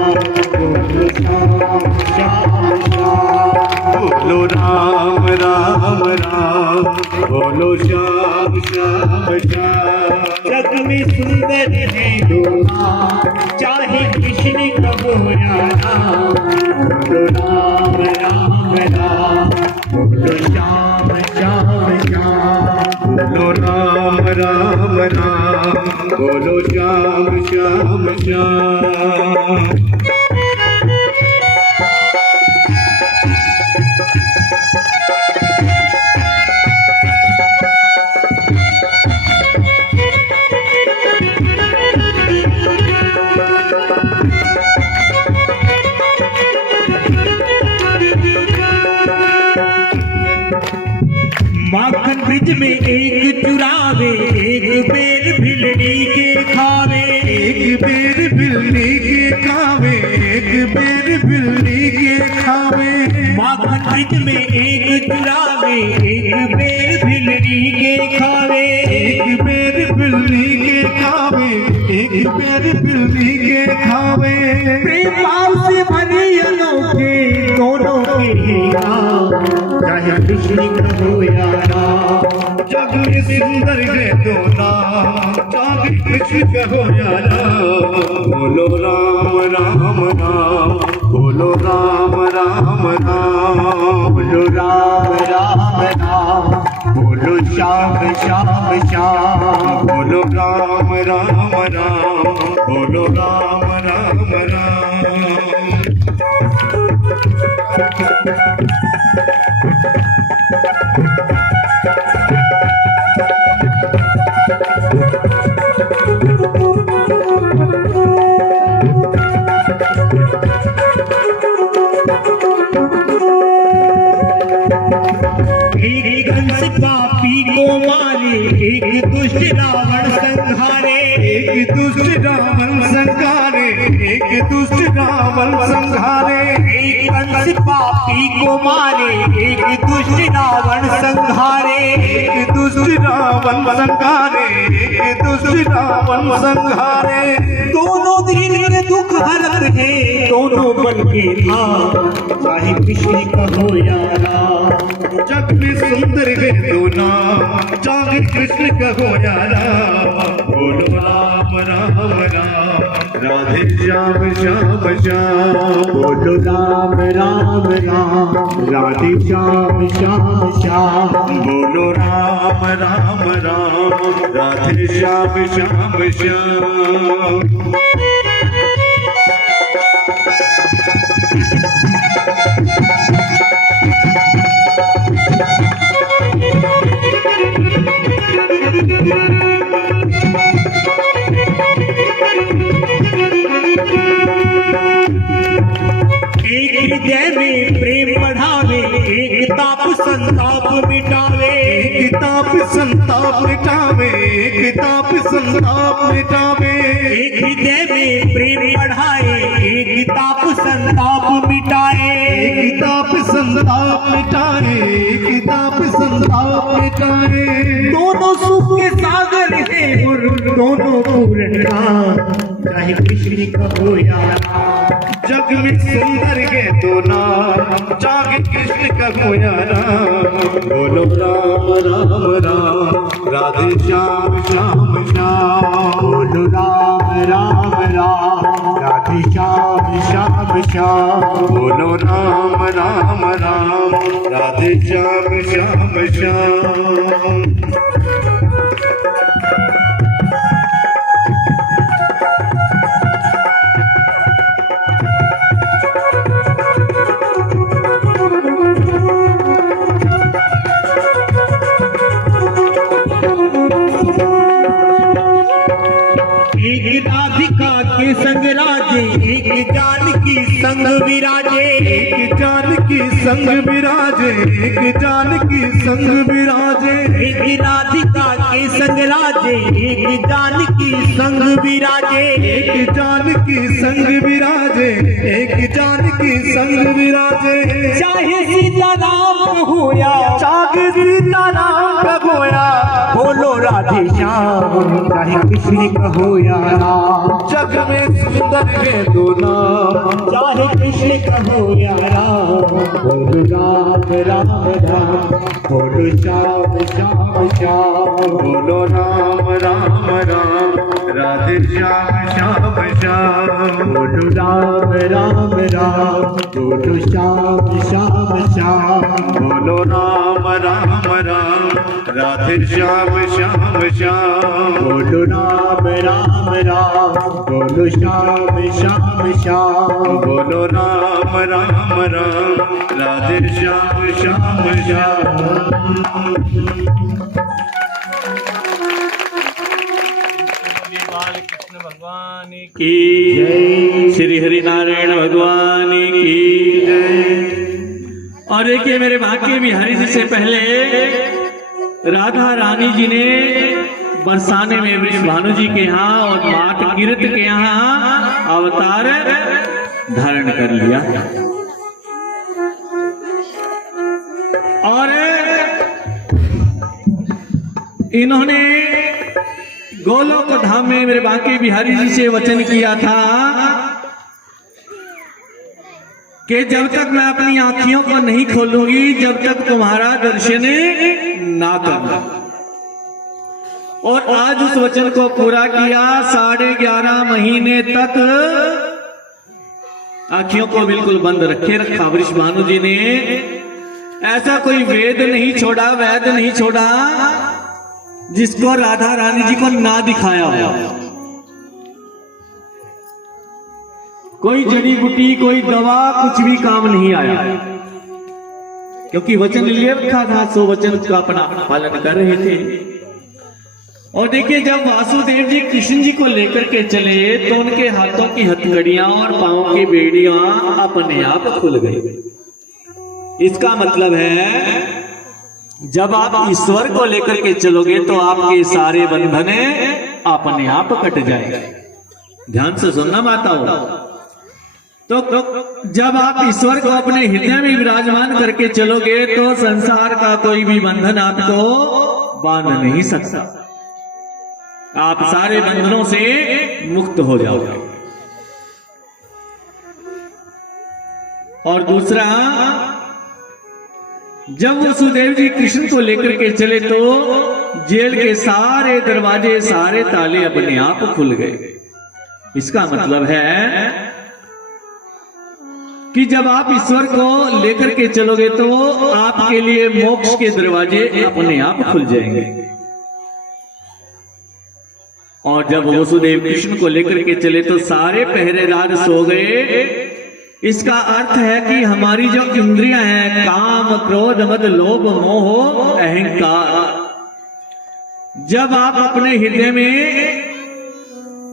बोलो श्याम श्याम श्याम। बोलो राम राम राम, बोलो श्याम श्याम श्याम। जग में सुंदर है दो नाम, चाहे कृष्ण कहो या राम। बोलो राम राम राम, बोलो श्याम श्याम श्याम। बोलो राम राम राम, बोलो श्याम श्याम श्याम। माखन ब्रिज में एक चुरावे, एक बेर भिलनी के खावे। एक बेर बिल्ली के खावे, एक बेर बिल्ली के खावे। माखन ब्रिज में एक चुरावे, एक बेर भिलनी के खावे। एक बेर बिल्ली के खावे, एक पैर बिल्ली के खावे, प्रेम भाव से भरी अनोखे दोनों के हीरा, चाहे कृष्ण कहो या राम। जग में सुंदर है दो नाम, चाहे कृष्ण कहो या राम। बोलो राम राम राम, बोलो राम राम राम, बोलो राम राम राम, बोलो श्याम श्याम श्याम। बोलो राम राम राम, बोलो राम राम राम। एक कंस पापी को मारे, एक दुष्ट रावण संहारे। एक दुष्ट रावण संहारे, एक दुष्ट रावण संहारे। एक कंस पापी को मारे, एक दुष्ट रावण संहारे। एक दुष्ट रावण संहारे, एक दुष्ट रावण संहारे। दोनों दीन के दुख हरत है, दोनों बन के धाम, चाहे कृष्ण कहो या राम। जग में सुंदर है दो नाम, चाहे कृष्ण कहो या राम। बोलो राम राम राम, राधे श्याम श्याम श्याम। बोलो राम राम राम, राधे श्याम श्याम श्याम। बोलो राम राम राम, राधे श्याम श्याम श्याम। एक हृदय में प्रेम बढ़ावे, एक ताप संताप मिटावे। एक ताप संताप मिटावे, एक ताप संताप मिटावे। एक हृदय में प्रेम बढ़ाए, एक ताप संताप मिटाए। एक ताप संताप मिटाए, एक ताप संताप मिटाए। दोनों सुख के सागर है गुरु, दोनों पूर्ण राम, चाहे कृष्ण कहो या राम। जग में सुंदर है दो नाम, चाहे कृष्ण कहो या राम। बोलो राम राम राम, राधे श्याम श्याम श्याम। बोलो राम राम राम, राधे श्याम श्याम श्याम। बोलो राम राम राम, राधे श्याम श्याम श्याम। एक राधिका के संग राजे, एक जानकी संग विराजे। एक जानकी संग विराजे, एक जानकी संग विराजे। एक राधिका के संग राजे, एक जानकी संग विराजे। एक जानकी संग विराजे, एक जानकी संग विराजे। चाहे सीता राम होया, चाहे सीता राम कहोया। बोलो राधे श्याम, चाहे कृष्ण कहो या राम। जग में सुंदर है दो नाम, चाहे कृष्ण कहो या राम। बोलो राम राम राम, बोलो श्याम श्याम श्याम। बोलो राम राम राम, राधे श्याम श्याम श्याम। बोलो राम राम राम, बोलो श्याम श्याम श्याम। बोलो राम राम राम, राधे श्याम श्याम श्याम। बोलो राम राम राम, बोलो श्याम श्याम श्याम। बोलो राम राम राम, राधे श्याम श्याम श्याम। बाल कृष्ण भगवान की श्री हरि नारायण भगवान की जय। और देखिए मेरे भाग्य बिहारी जी से पहले राधा रानी जी ने बरसाने में वृष भानु जी के यहाँ और मात कीर्त के यहाँ अवतार धारण कर लिया। और इन्होंने गोलोक धाम में मेरे बांके बिहारी जी से वचन किया था कि जब तक मैं अपनी आंखियों को नहीं खोलूंगी जब तक तुम्हारा दर्शन ना करना। और आज उस वचन को पूरा किया। 11.5 महीने तक आंखियों को बिल्कुल बंद रखा वृष भानु जी ने। ऐसा कोई वेद नहीं छोड़ा, वैद नहीं छोड़ा जिसको राधा रानी जी को ना दिखाया हो। कोई जड़ी बूटी, कोई दवा, कुछ भी काम नहीं आया, क्योंकि वचन लिए रखा था, सो वचन का अपना पालन कर रहे थे। और देखिए, जब वासुदेव जी कृष्ण जी को लेकर के चले तो उनके हाथों की हथकड़ियां और पांव की बेड़ियां अपने आप खुल गई। इसका मतलब है जब आप ईश्वर को लेकर के चलोगे तो आपके सारे बंधन अपने आप कट जाएंगे। ध्यान से सुनना माताओं। तो जब आप ईश्वर को अपने हृदय में विराजमान करके चलोगे तो संसार का कोई भी बंधन आपको बांध नहीं सकता। आप सारे बंधनों से मुक्त हो जाओगे। और दूसरा, जब वसुदेव जी कृष्ण को लेकर के चले तो जेल के सारे दरवाजे, सारे ताले अपने आप खुल गए। इसका मतलब है कि जब आप ईश्वर को लेकर के चलोगे तो आपके लिए मोक्ष के दरवाजे अपने आप खुल जाएंगे। और जब वसुदेव कृष्ण को लेकर के चले तो सारे पहरेदार सो गए। इसका अर्थ है कि हमारी जो इंद्रियां हैं, काम, क्रोध, मद, लोभ, मोह, अहंकार, जब आप अपने हृदय में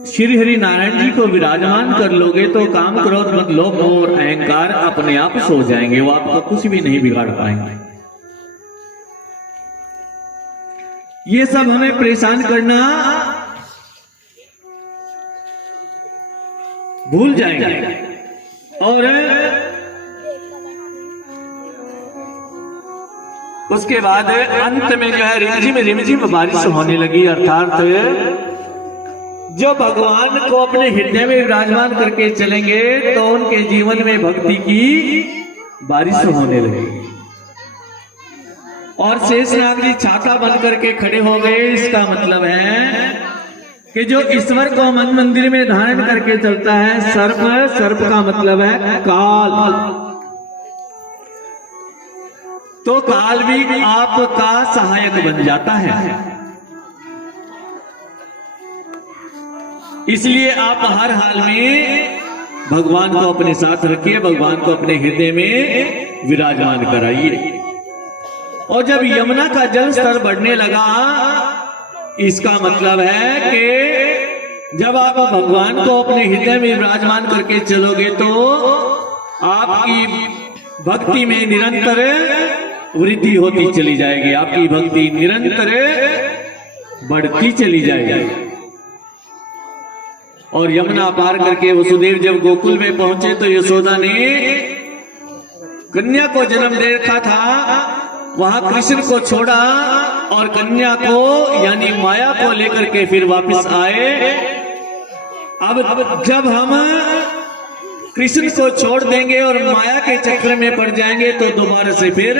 श्री हरि नारायण जी को विराजमान कर लोगे तो काम, क्रोध, मद, लोभ, मोह और अहंकार अपने आप सो जाएंगे। वो आपको कुछ भी नहीं बिगाड़ पाएंगे। ये सब हमें परेशान करना भूल जाएंगे। और उसके बाद अंत में जो है रिमझिम रिमझिम बारिश होने लगी। अर्थात जो भगवान को अपने हृदय में विराजमान करके चलेंगे तो उनके जीवन में भक्ति की बारिश होने लगी। और शेषनाग जी छाता बन करके खड़े हो गए। इसका मतलब है कि जो ईश्वर को मन मंदिर में धारण करके चलता है, सर्प, सर्प का मतलब है काल, तो काल भी आपका सहायक बन जाता है। इसलिए आप हर हाल में भगवान को अपने साथ रखिए, भगवान को अपने हृदय में विराजमान कराइए। और जब यमुना का जल स्तर बढ़ने लगा, इसका मतलब है कि जब आप भगवान को अपने हृदय में विराजमान करके चलोगे तो आपकी भक्ति में निरंतर वृद्धि होती चली जाएगी, आपकी भक्ति निरंतर बढ़ती चली जाएगी। और यमुना पार करके वसुदेव जब गोकुल में पहुंचे तो यशोदा ने कन्या को जन्म दे रखा था। वहां कृष्ण को छोड़ा और कन्या को यानी माया को लेकर के फिर वापस आए। अब जब हम कृष्ण को छोड़ देंगे और माया के चक्र में पड़ जाएंगे तो दोबारा से फिर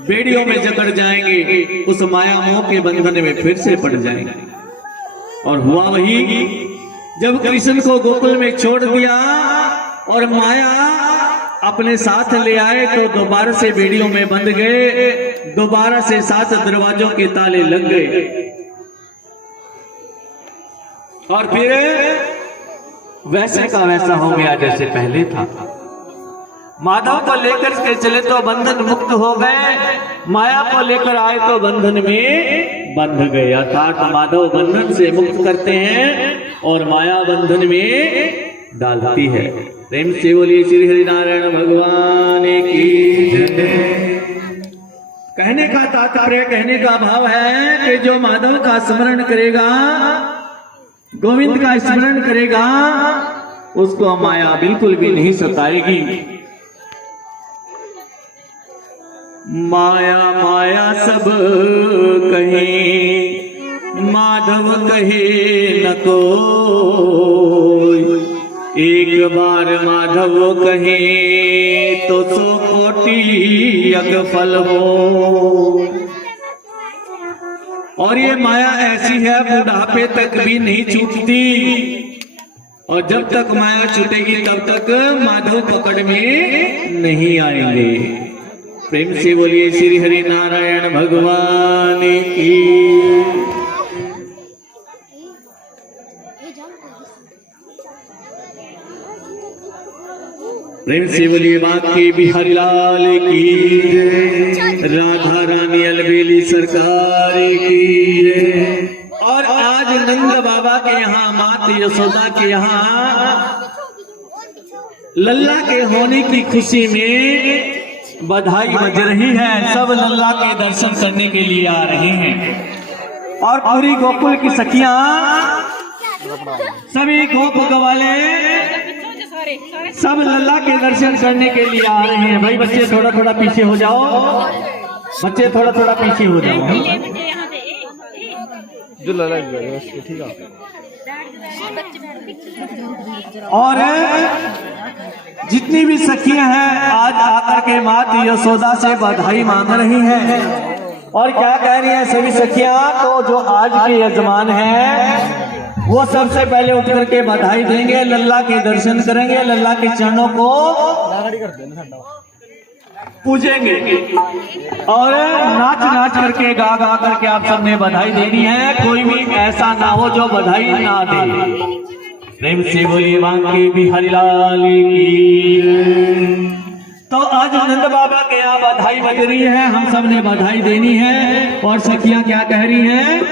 बेड़ियों में जकड़ जाएंगे, उस माया मोह के बंधन में फिर से पड़ जाएंगे। और हुआ वही, जब कृष्ण को गोकुल में छोड़ दिया और माया अपने साथ ले आए तो दोबारा से बेड़ियों में बंध गए, दोबारा से 7 दरवाजों के ताले लग गए। और फिर वैसे का वैसा हो गया जैसे पहले था। माधव को लेकर के चले तो बंधन मुक्त हो गए, माया को लेकर आए तो बंधन में बंध गए। अर्थात माधव बंधन से मुक्त करते हैं और माया बंधन में डालती है। प्रेम से बोलिए श्री हरि नारायण भगवान की जय। कहने का तात्पर्य, कहने का भाव है कि जो माधव का स्मरण करेगा, गोविंद का स्मरण करेगा, उसको माया बिल्कुल भी नहीं सताएगी। माया माया सब कहीं माधव कहे न कोई, एक बार माधव कहे तो 100 कोटि यज्ञ फल हो। और ये माया ऐसी है, बुढ़ापे तक भी नहीं छूटती, और जब तक माया छूटेगी तब तक माधव पकड़ में नहीं आएंगे। प्रेम से बोलिए श्री हरि नारायण भगवान की। प्रेम से बोलिए बांके बिहारी लाल की जय, राधा रानी अलबेली सरकार की जय। और आज नंद बाबा के यहाँ, माता यशोदा के यहाँ लल्ला के होने की खुशी में बधाई बज रही है। सब लल्ला के दर्शन करने के लिए आ रहे हैं, और पूरी गोकुल की सखियां, सभी गोप गवाले सब लल्ला के दर्शन करने के लिए आ रहे हैं। भाई बच्चे थोड़ा थोड़ा पीछे हो जाओ, बच्चे थोड़ा थोड़ा पीछे हो जाओ। जो लड़ा ठीक है। और जितनी भी सखियां हैं आज आकर के माता यशोदा से बधाई मांग रही हैं। और क्या कह रही हैं सभी सखियां? तो जो आज के यजमान हैं वो सबसे पहले उठ करके बधाई देंगे, लल्ला के दर्शन करेंगे, लल्ला के चरणों को पूजेंगे, और नाच नाच करके गा गा करके आप सबने बधाई देनी है। कोई भी ऐसा ना हो जो बधाई ना दे। प्रेम से बोलिए बांके बिहारी लाल की। तो आज नंद बाबा के यहाँ बधाई बज रही है, हम सब ने बधाई देनी है। और सखियां क्या कह रही हैं?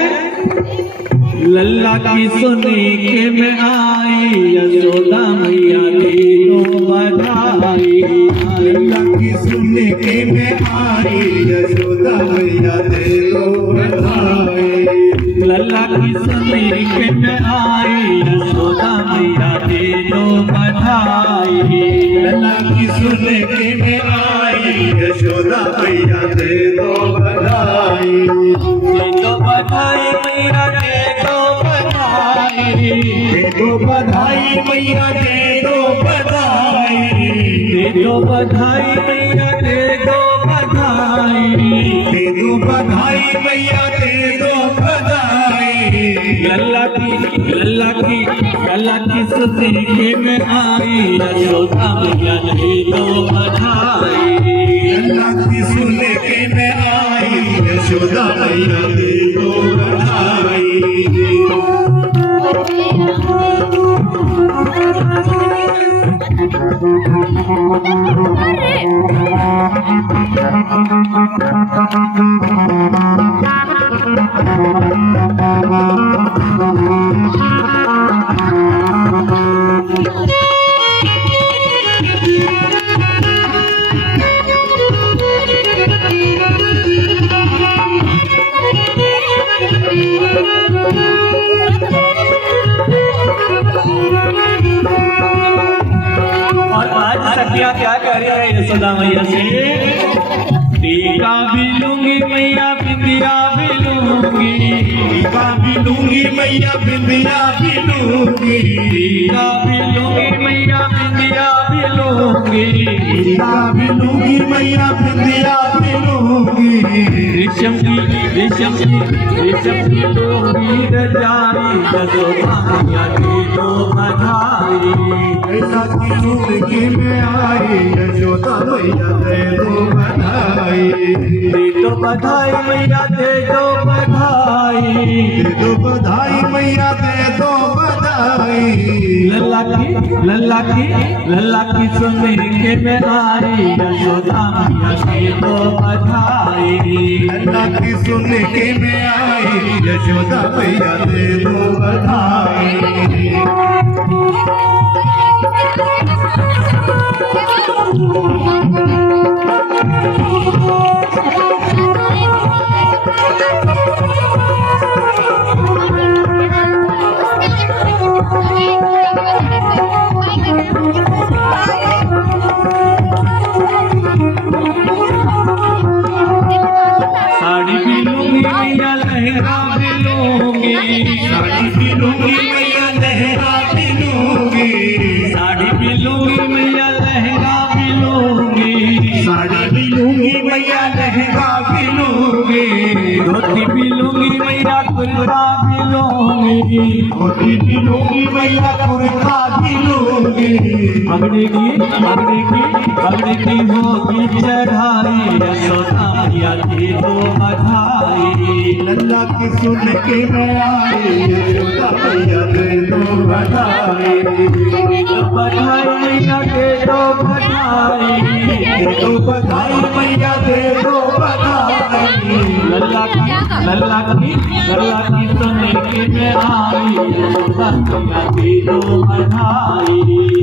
लल्ला की सुनी के में आई, यशोदा मैया तीनों बधाई। लल्ला की सुनने के में आई, यशोदा मैया तीनों बधाई। लल्ला की सुनी के में आई, यशोदा मैया तीनों बधाई। लल्ला की सुनने के में आई, यशोदा मैया तीनों बधाई। दे दो बधाई मैया, दे दो बधाई, दे दो बधाई मैया, दे दो बधाई। दे दो बधाई मैया, दे दो बधाई। दे दो बधाई मैया, दे दो बधाई। लल्ला की सुनी के में आई, यशोदा मैया दे दो बधाई। लल्ला की सुनने के में आई, यशोदा मैया दे दो बधाई। और आज सखियां क्या कह रही है यशोदा मैया से? टीका भी लूंगी मैया, बिंदिया भी लूंगी। टीका भी लूंगी मैया, बिंदिया भी लूंगी। टीका भी लूंगी मैया, बिंदिया भी लूंगी। टीका भी लूंगी मैया, बिंदिया भी लूंगी। रेशम की लूंगी रजाई, यशोदा मैया दे दो बधाई। ऐसा की सुन के में आई, यशोदा मैया दे दो बधाई। दे दो बधाई मैया, दे दो बधाई। दे दो बधाई मैया, दे दो बधाई। लल्ला की सुनने के में आई, यशोदा मैया दे दो बधाई। लल्ला की सुनने के में आई, यशोदा मैया दे दो बधाई। साड़ी भी लूंगी मैया, लहंगा भी लूंगी। लहंगा भी लूंगी, साड़ी भी लूंगी मैया लहंगा भी लूंगी, साड़ी भी लूंगी मैया लहंगा भी लूंगी, धोती भी लूंगी मैया कुर्ता भी लूंगी, धोती भी लूंगी मैया कुर्ता भी लूंगी, पगड़ी की होगी चढ़ाई, यशोदा मैया की दो बधाई, लल्ला की सुन के मैं आई, यशोदा मैया दे दो बधाई, बधाई मैया दे दो बधाई, दे दो बधाई मैया दे दो बधाई, लल्ला की सुन के मैं आई, यशोदा मैया की दो बधाई,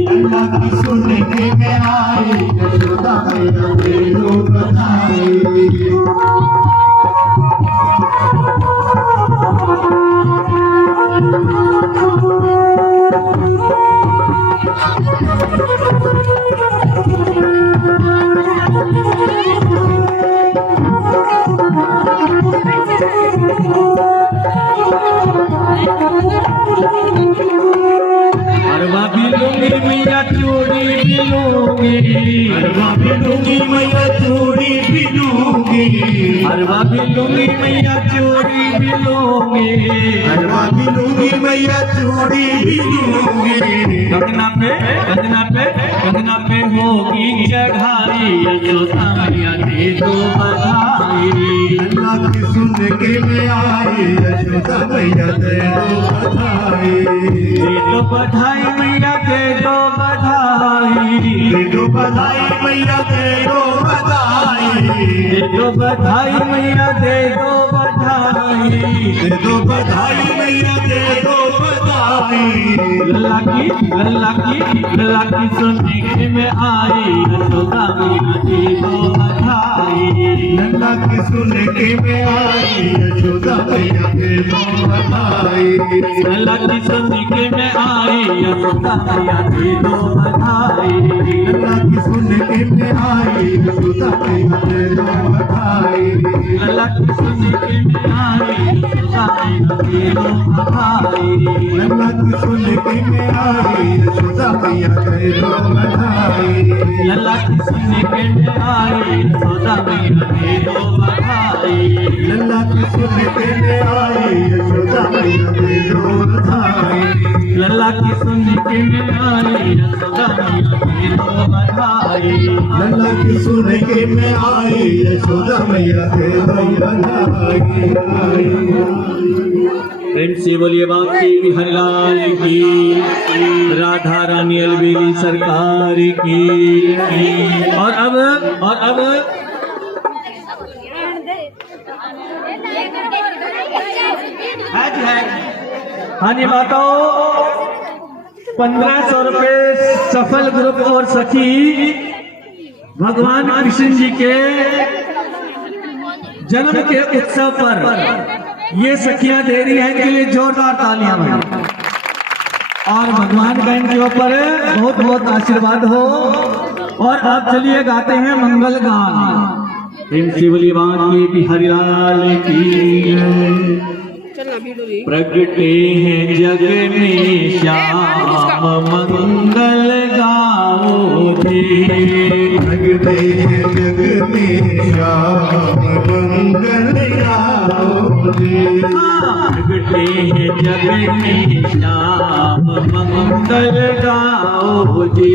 लल्ला की सुन के मैं आई, यशोदा मैया दे दो बधाई। अरवा भी लूंगी मैया चूड़ी भी लूंगी, अरवा भी लूंगी मैया चूड़ी भी लूंगी, अरवा भी लूंगी मैया चूड़ी भी लूंगी, अरवा भी लूंगी मैया चूड़ी भी लूंगी, कंगना पे होगी चढ़ाई, यशोदा मैया दे दो बधाई, लल्ला की सुन के मैं आई, यशोदा मैया दे दो बधाई, दे दो बधाई मैया दे दो बधाई, दे दो बधाई मैया दे दो बधाई, दे दो बधाई मैया दे दो बधाई, दे दो बधाई मैया दे दो बधाई, लल्ला की सुनने के में आई, यशोदा मैया दे दो बधाई, लल्ला की सुन के मैं आई, यशोदा मैया दे दो बधाई, लल्ला की सुनने के में आई, यशोदा मैया दे दो बधाई, लल्ला की सुन के मैं आई, यशोदा मैया दे दो बधाई, लल्ला की सुनने के में आई, यशोदा मैया दे दो बधाई, लल्ला की सुन के मैं आई, यशोदा मैया दे दो बधाई, लल्ला की सुनने के में आई, यशोदा मैया दे दो बधाई, लल्ला की सुन के मैं आई, यशोदा मैया दे दो बधाई, लल्ला की सुनने के में आई, यशोदा मैया दे दो बधाई, लल्ला की सुन के मैं आई, यशोदा मैया दे दो बधाई। प्रेम से बोलिए बांके बिहारी लाल की, राधा रानी अलबेली सरकार की। और अब हाँ जी माताओं, 1500 रुपये सफल ग्रुप और सखी भगवान कृष्ण जी के जन्म के उत्सव पर ये सखियां दे रही हैं, इनके लिए जोरदार तालियां बजाएं और भगवान का इनके ऊपर बहुत बहुत आशीर्वाद हो। और आप चलिए गाते हैं मंगल गान। प्रेम से बोलिए बांके बिहारी लाल की। प्रगटे हैं जग में श्याम मंगल गाओ जी, प्रगटे हैं जग में श्याम मंगल गाओ जी, प्रगटे हैं जग में श्याम मंगल गाओ जी,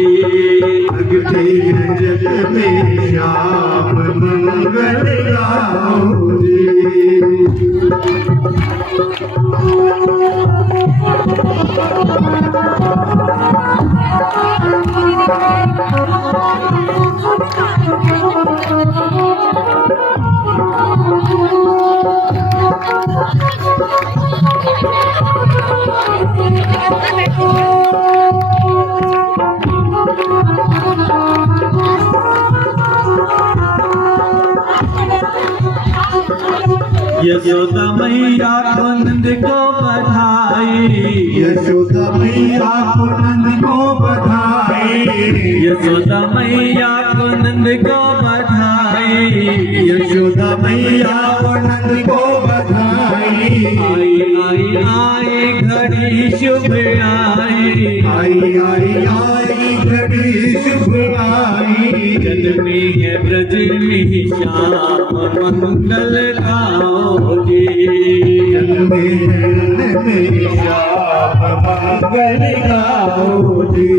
प्रगटे हैं जग में श्याम मंगल गाओ जी। यशोदा मैया को नंद को बधाई, यशोदा मैया को नंद को बधाई, यशोदा मैया को नंद को बधाई, आई, यशोदा मैया नंद को बधाई। आई आई आई घड़ी शुभ आई, आई आई आई घड़ी शुभ आई। जन्मी है ब्रज में श्याम मंगल गाओ जी। जन्मे में श्याम मंगल गाओ जी।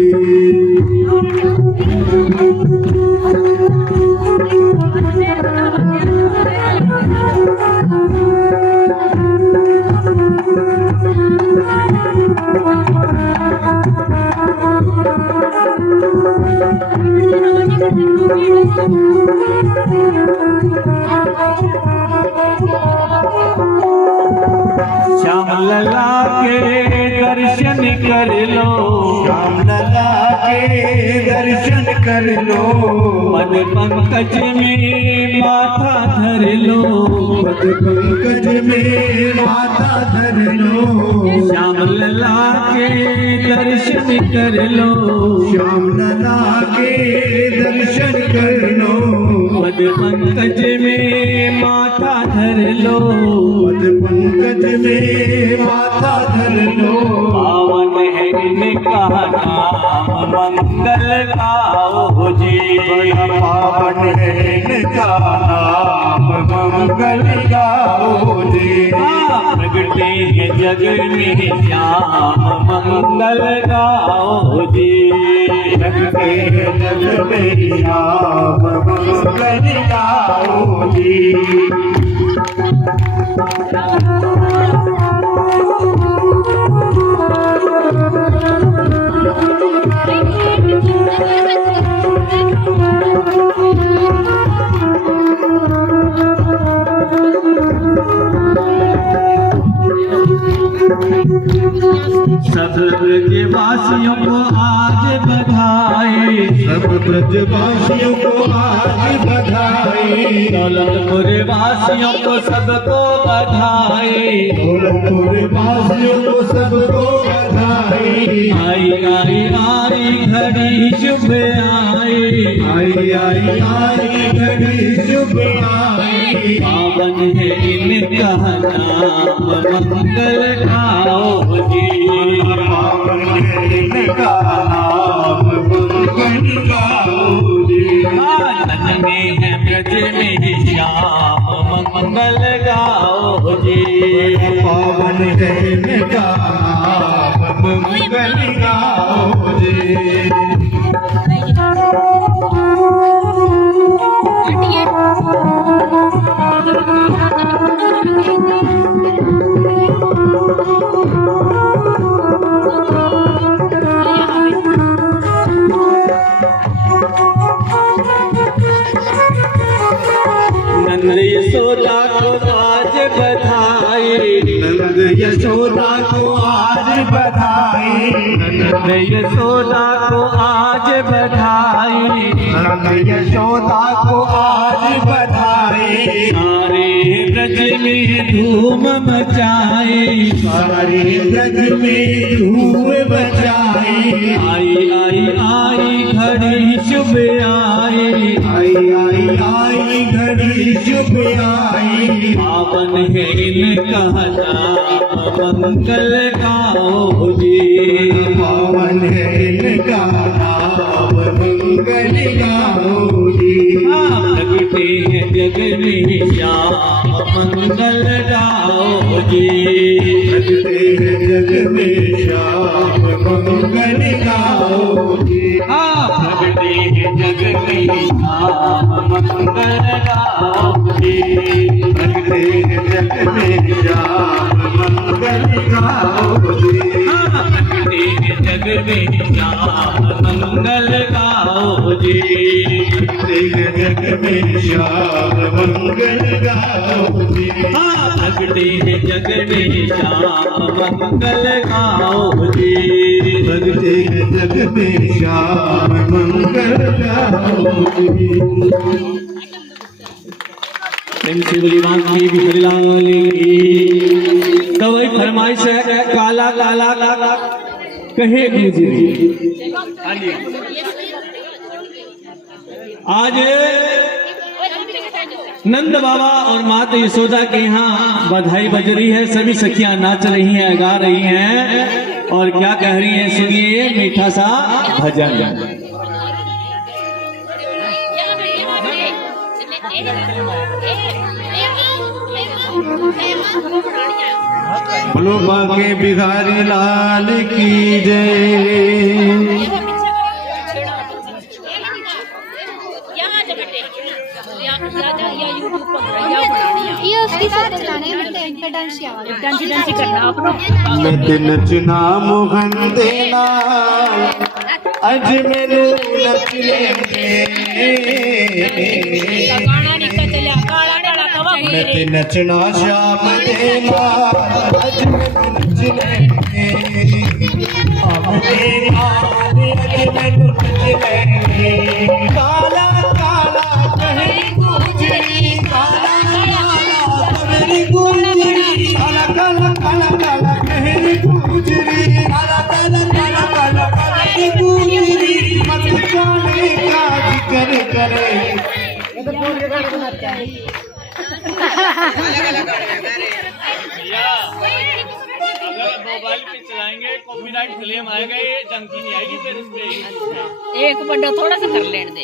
श्याम लला के दर्शन कर लो, श्याम लला के दर्शन कर लो। पद पंकज में माथा धर लो, पद पंकज में माथा धर लो। श्याम लला के दर्शन कर लो, श्याम लला के दर्शन कर लो। पद पंकज में माथा धर लो, पद पंकज में माथा धर लो। पावन है इनका नाम मंगल गाओ जी। पावन है इनका नाम मंगल गाओ जी। प्रगटे है जग में श्याम मंगल गाओ जी। जगते जग में श्याम मंगल गाओ जी। सब ब्रजवासियों को आज बधाई, सब ब्रजवासियों को आज बधाई। दौलतपुर वासियों को सबको बधाई। दौलतपुर वासियों को सबको बधाई। आई आई आई घड़ी शुभ आई, आई आई आई घड़ी शुभ आई। पावन है इनका नाम मंगल गाओ जी। पावन है इनका नाम मंगल गाओ जी। आनंद में है ब्रज में श्याम मंगल गाओ जी। पावन है इनका नाम मंगल गाओ जी। नंद यशोदा को आज बधाई, नंद यशोदा को आज बधाई। नंद यशोदा को आज बधाई। नंद यशोदा को आज बधाई। सारे ब्रज में धूम मचाई, सारे ब्रज में धूम बचाई। आई आई आई घड़ी शुभ आई, आई आई आई घड़ी शुभ आई। पावन है इनका नाम मंगल गाओ जी। पावन है इनका नाम मंगल गाओ जी। प्रगटे है जग में श्याम मंगल गाओ जी। प्रगटे है जग में श्याम मंगल गाओ जी। प्रगटे है जग में श्याम मंगल गाओ जी। प्रगटे है जग में श्याम मंगल गाओ जी। प्रगटे है जग में श्याम मंगल गाओ जी। प्रगटे है जग में श्याम मंगल गाओ जी। प्रगटे है जग में श्याम मंगल गाओ जी। प्रगटे है जग में श्याम मंगल गाओ जी। प्रेम से बोली मांगी बिखरलाल की। तो वही फरमाइश है काला काला काला कहे मुझे। आज नंद बाबा और माता यशोदा के यहाँ बधाई बज रही है, सभी सखियां नाच रही हैं, गा रही हैं और क्या कह रही हैं, सुनिए मीठा सा भजन। बोलो बाके बिहारी लाल की जय। ये उसकी साथ चलाने में डांस करना मैं नचना मोहन देना अज मेनू नचले मैं नचना श्याम देना अज मेनू नचले हम तेरा अज मेनू नचले काला काला कहीं गुजरी काला काला कहीं गुजरी काला काला काला काला कहीं गुजरी काला काला काला काला कहीं गुजरी मत जाने का जिक्र करे। अगर मोबाइल पे चलाएंगे कॉपीराइट क्लेम आएगा, ये जंकी नहीं आएगी फिर इस पे। एक बड़ा थोड़ा सा कर लेने दे।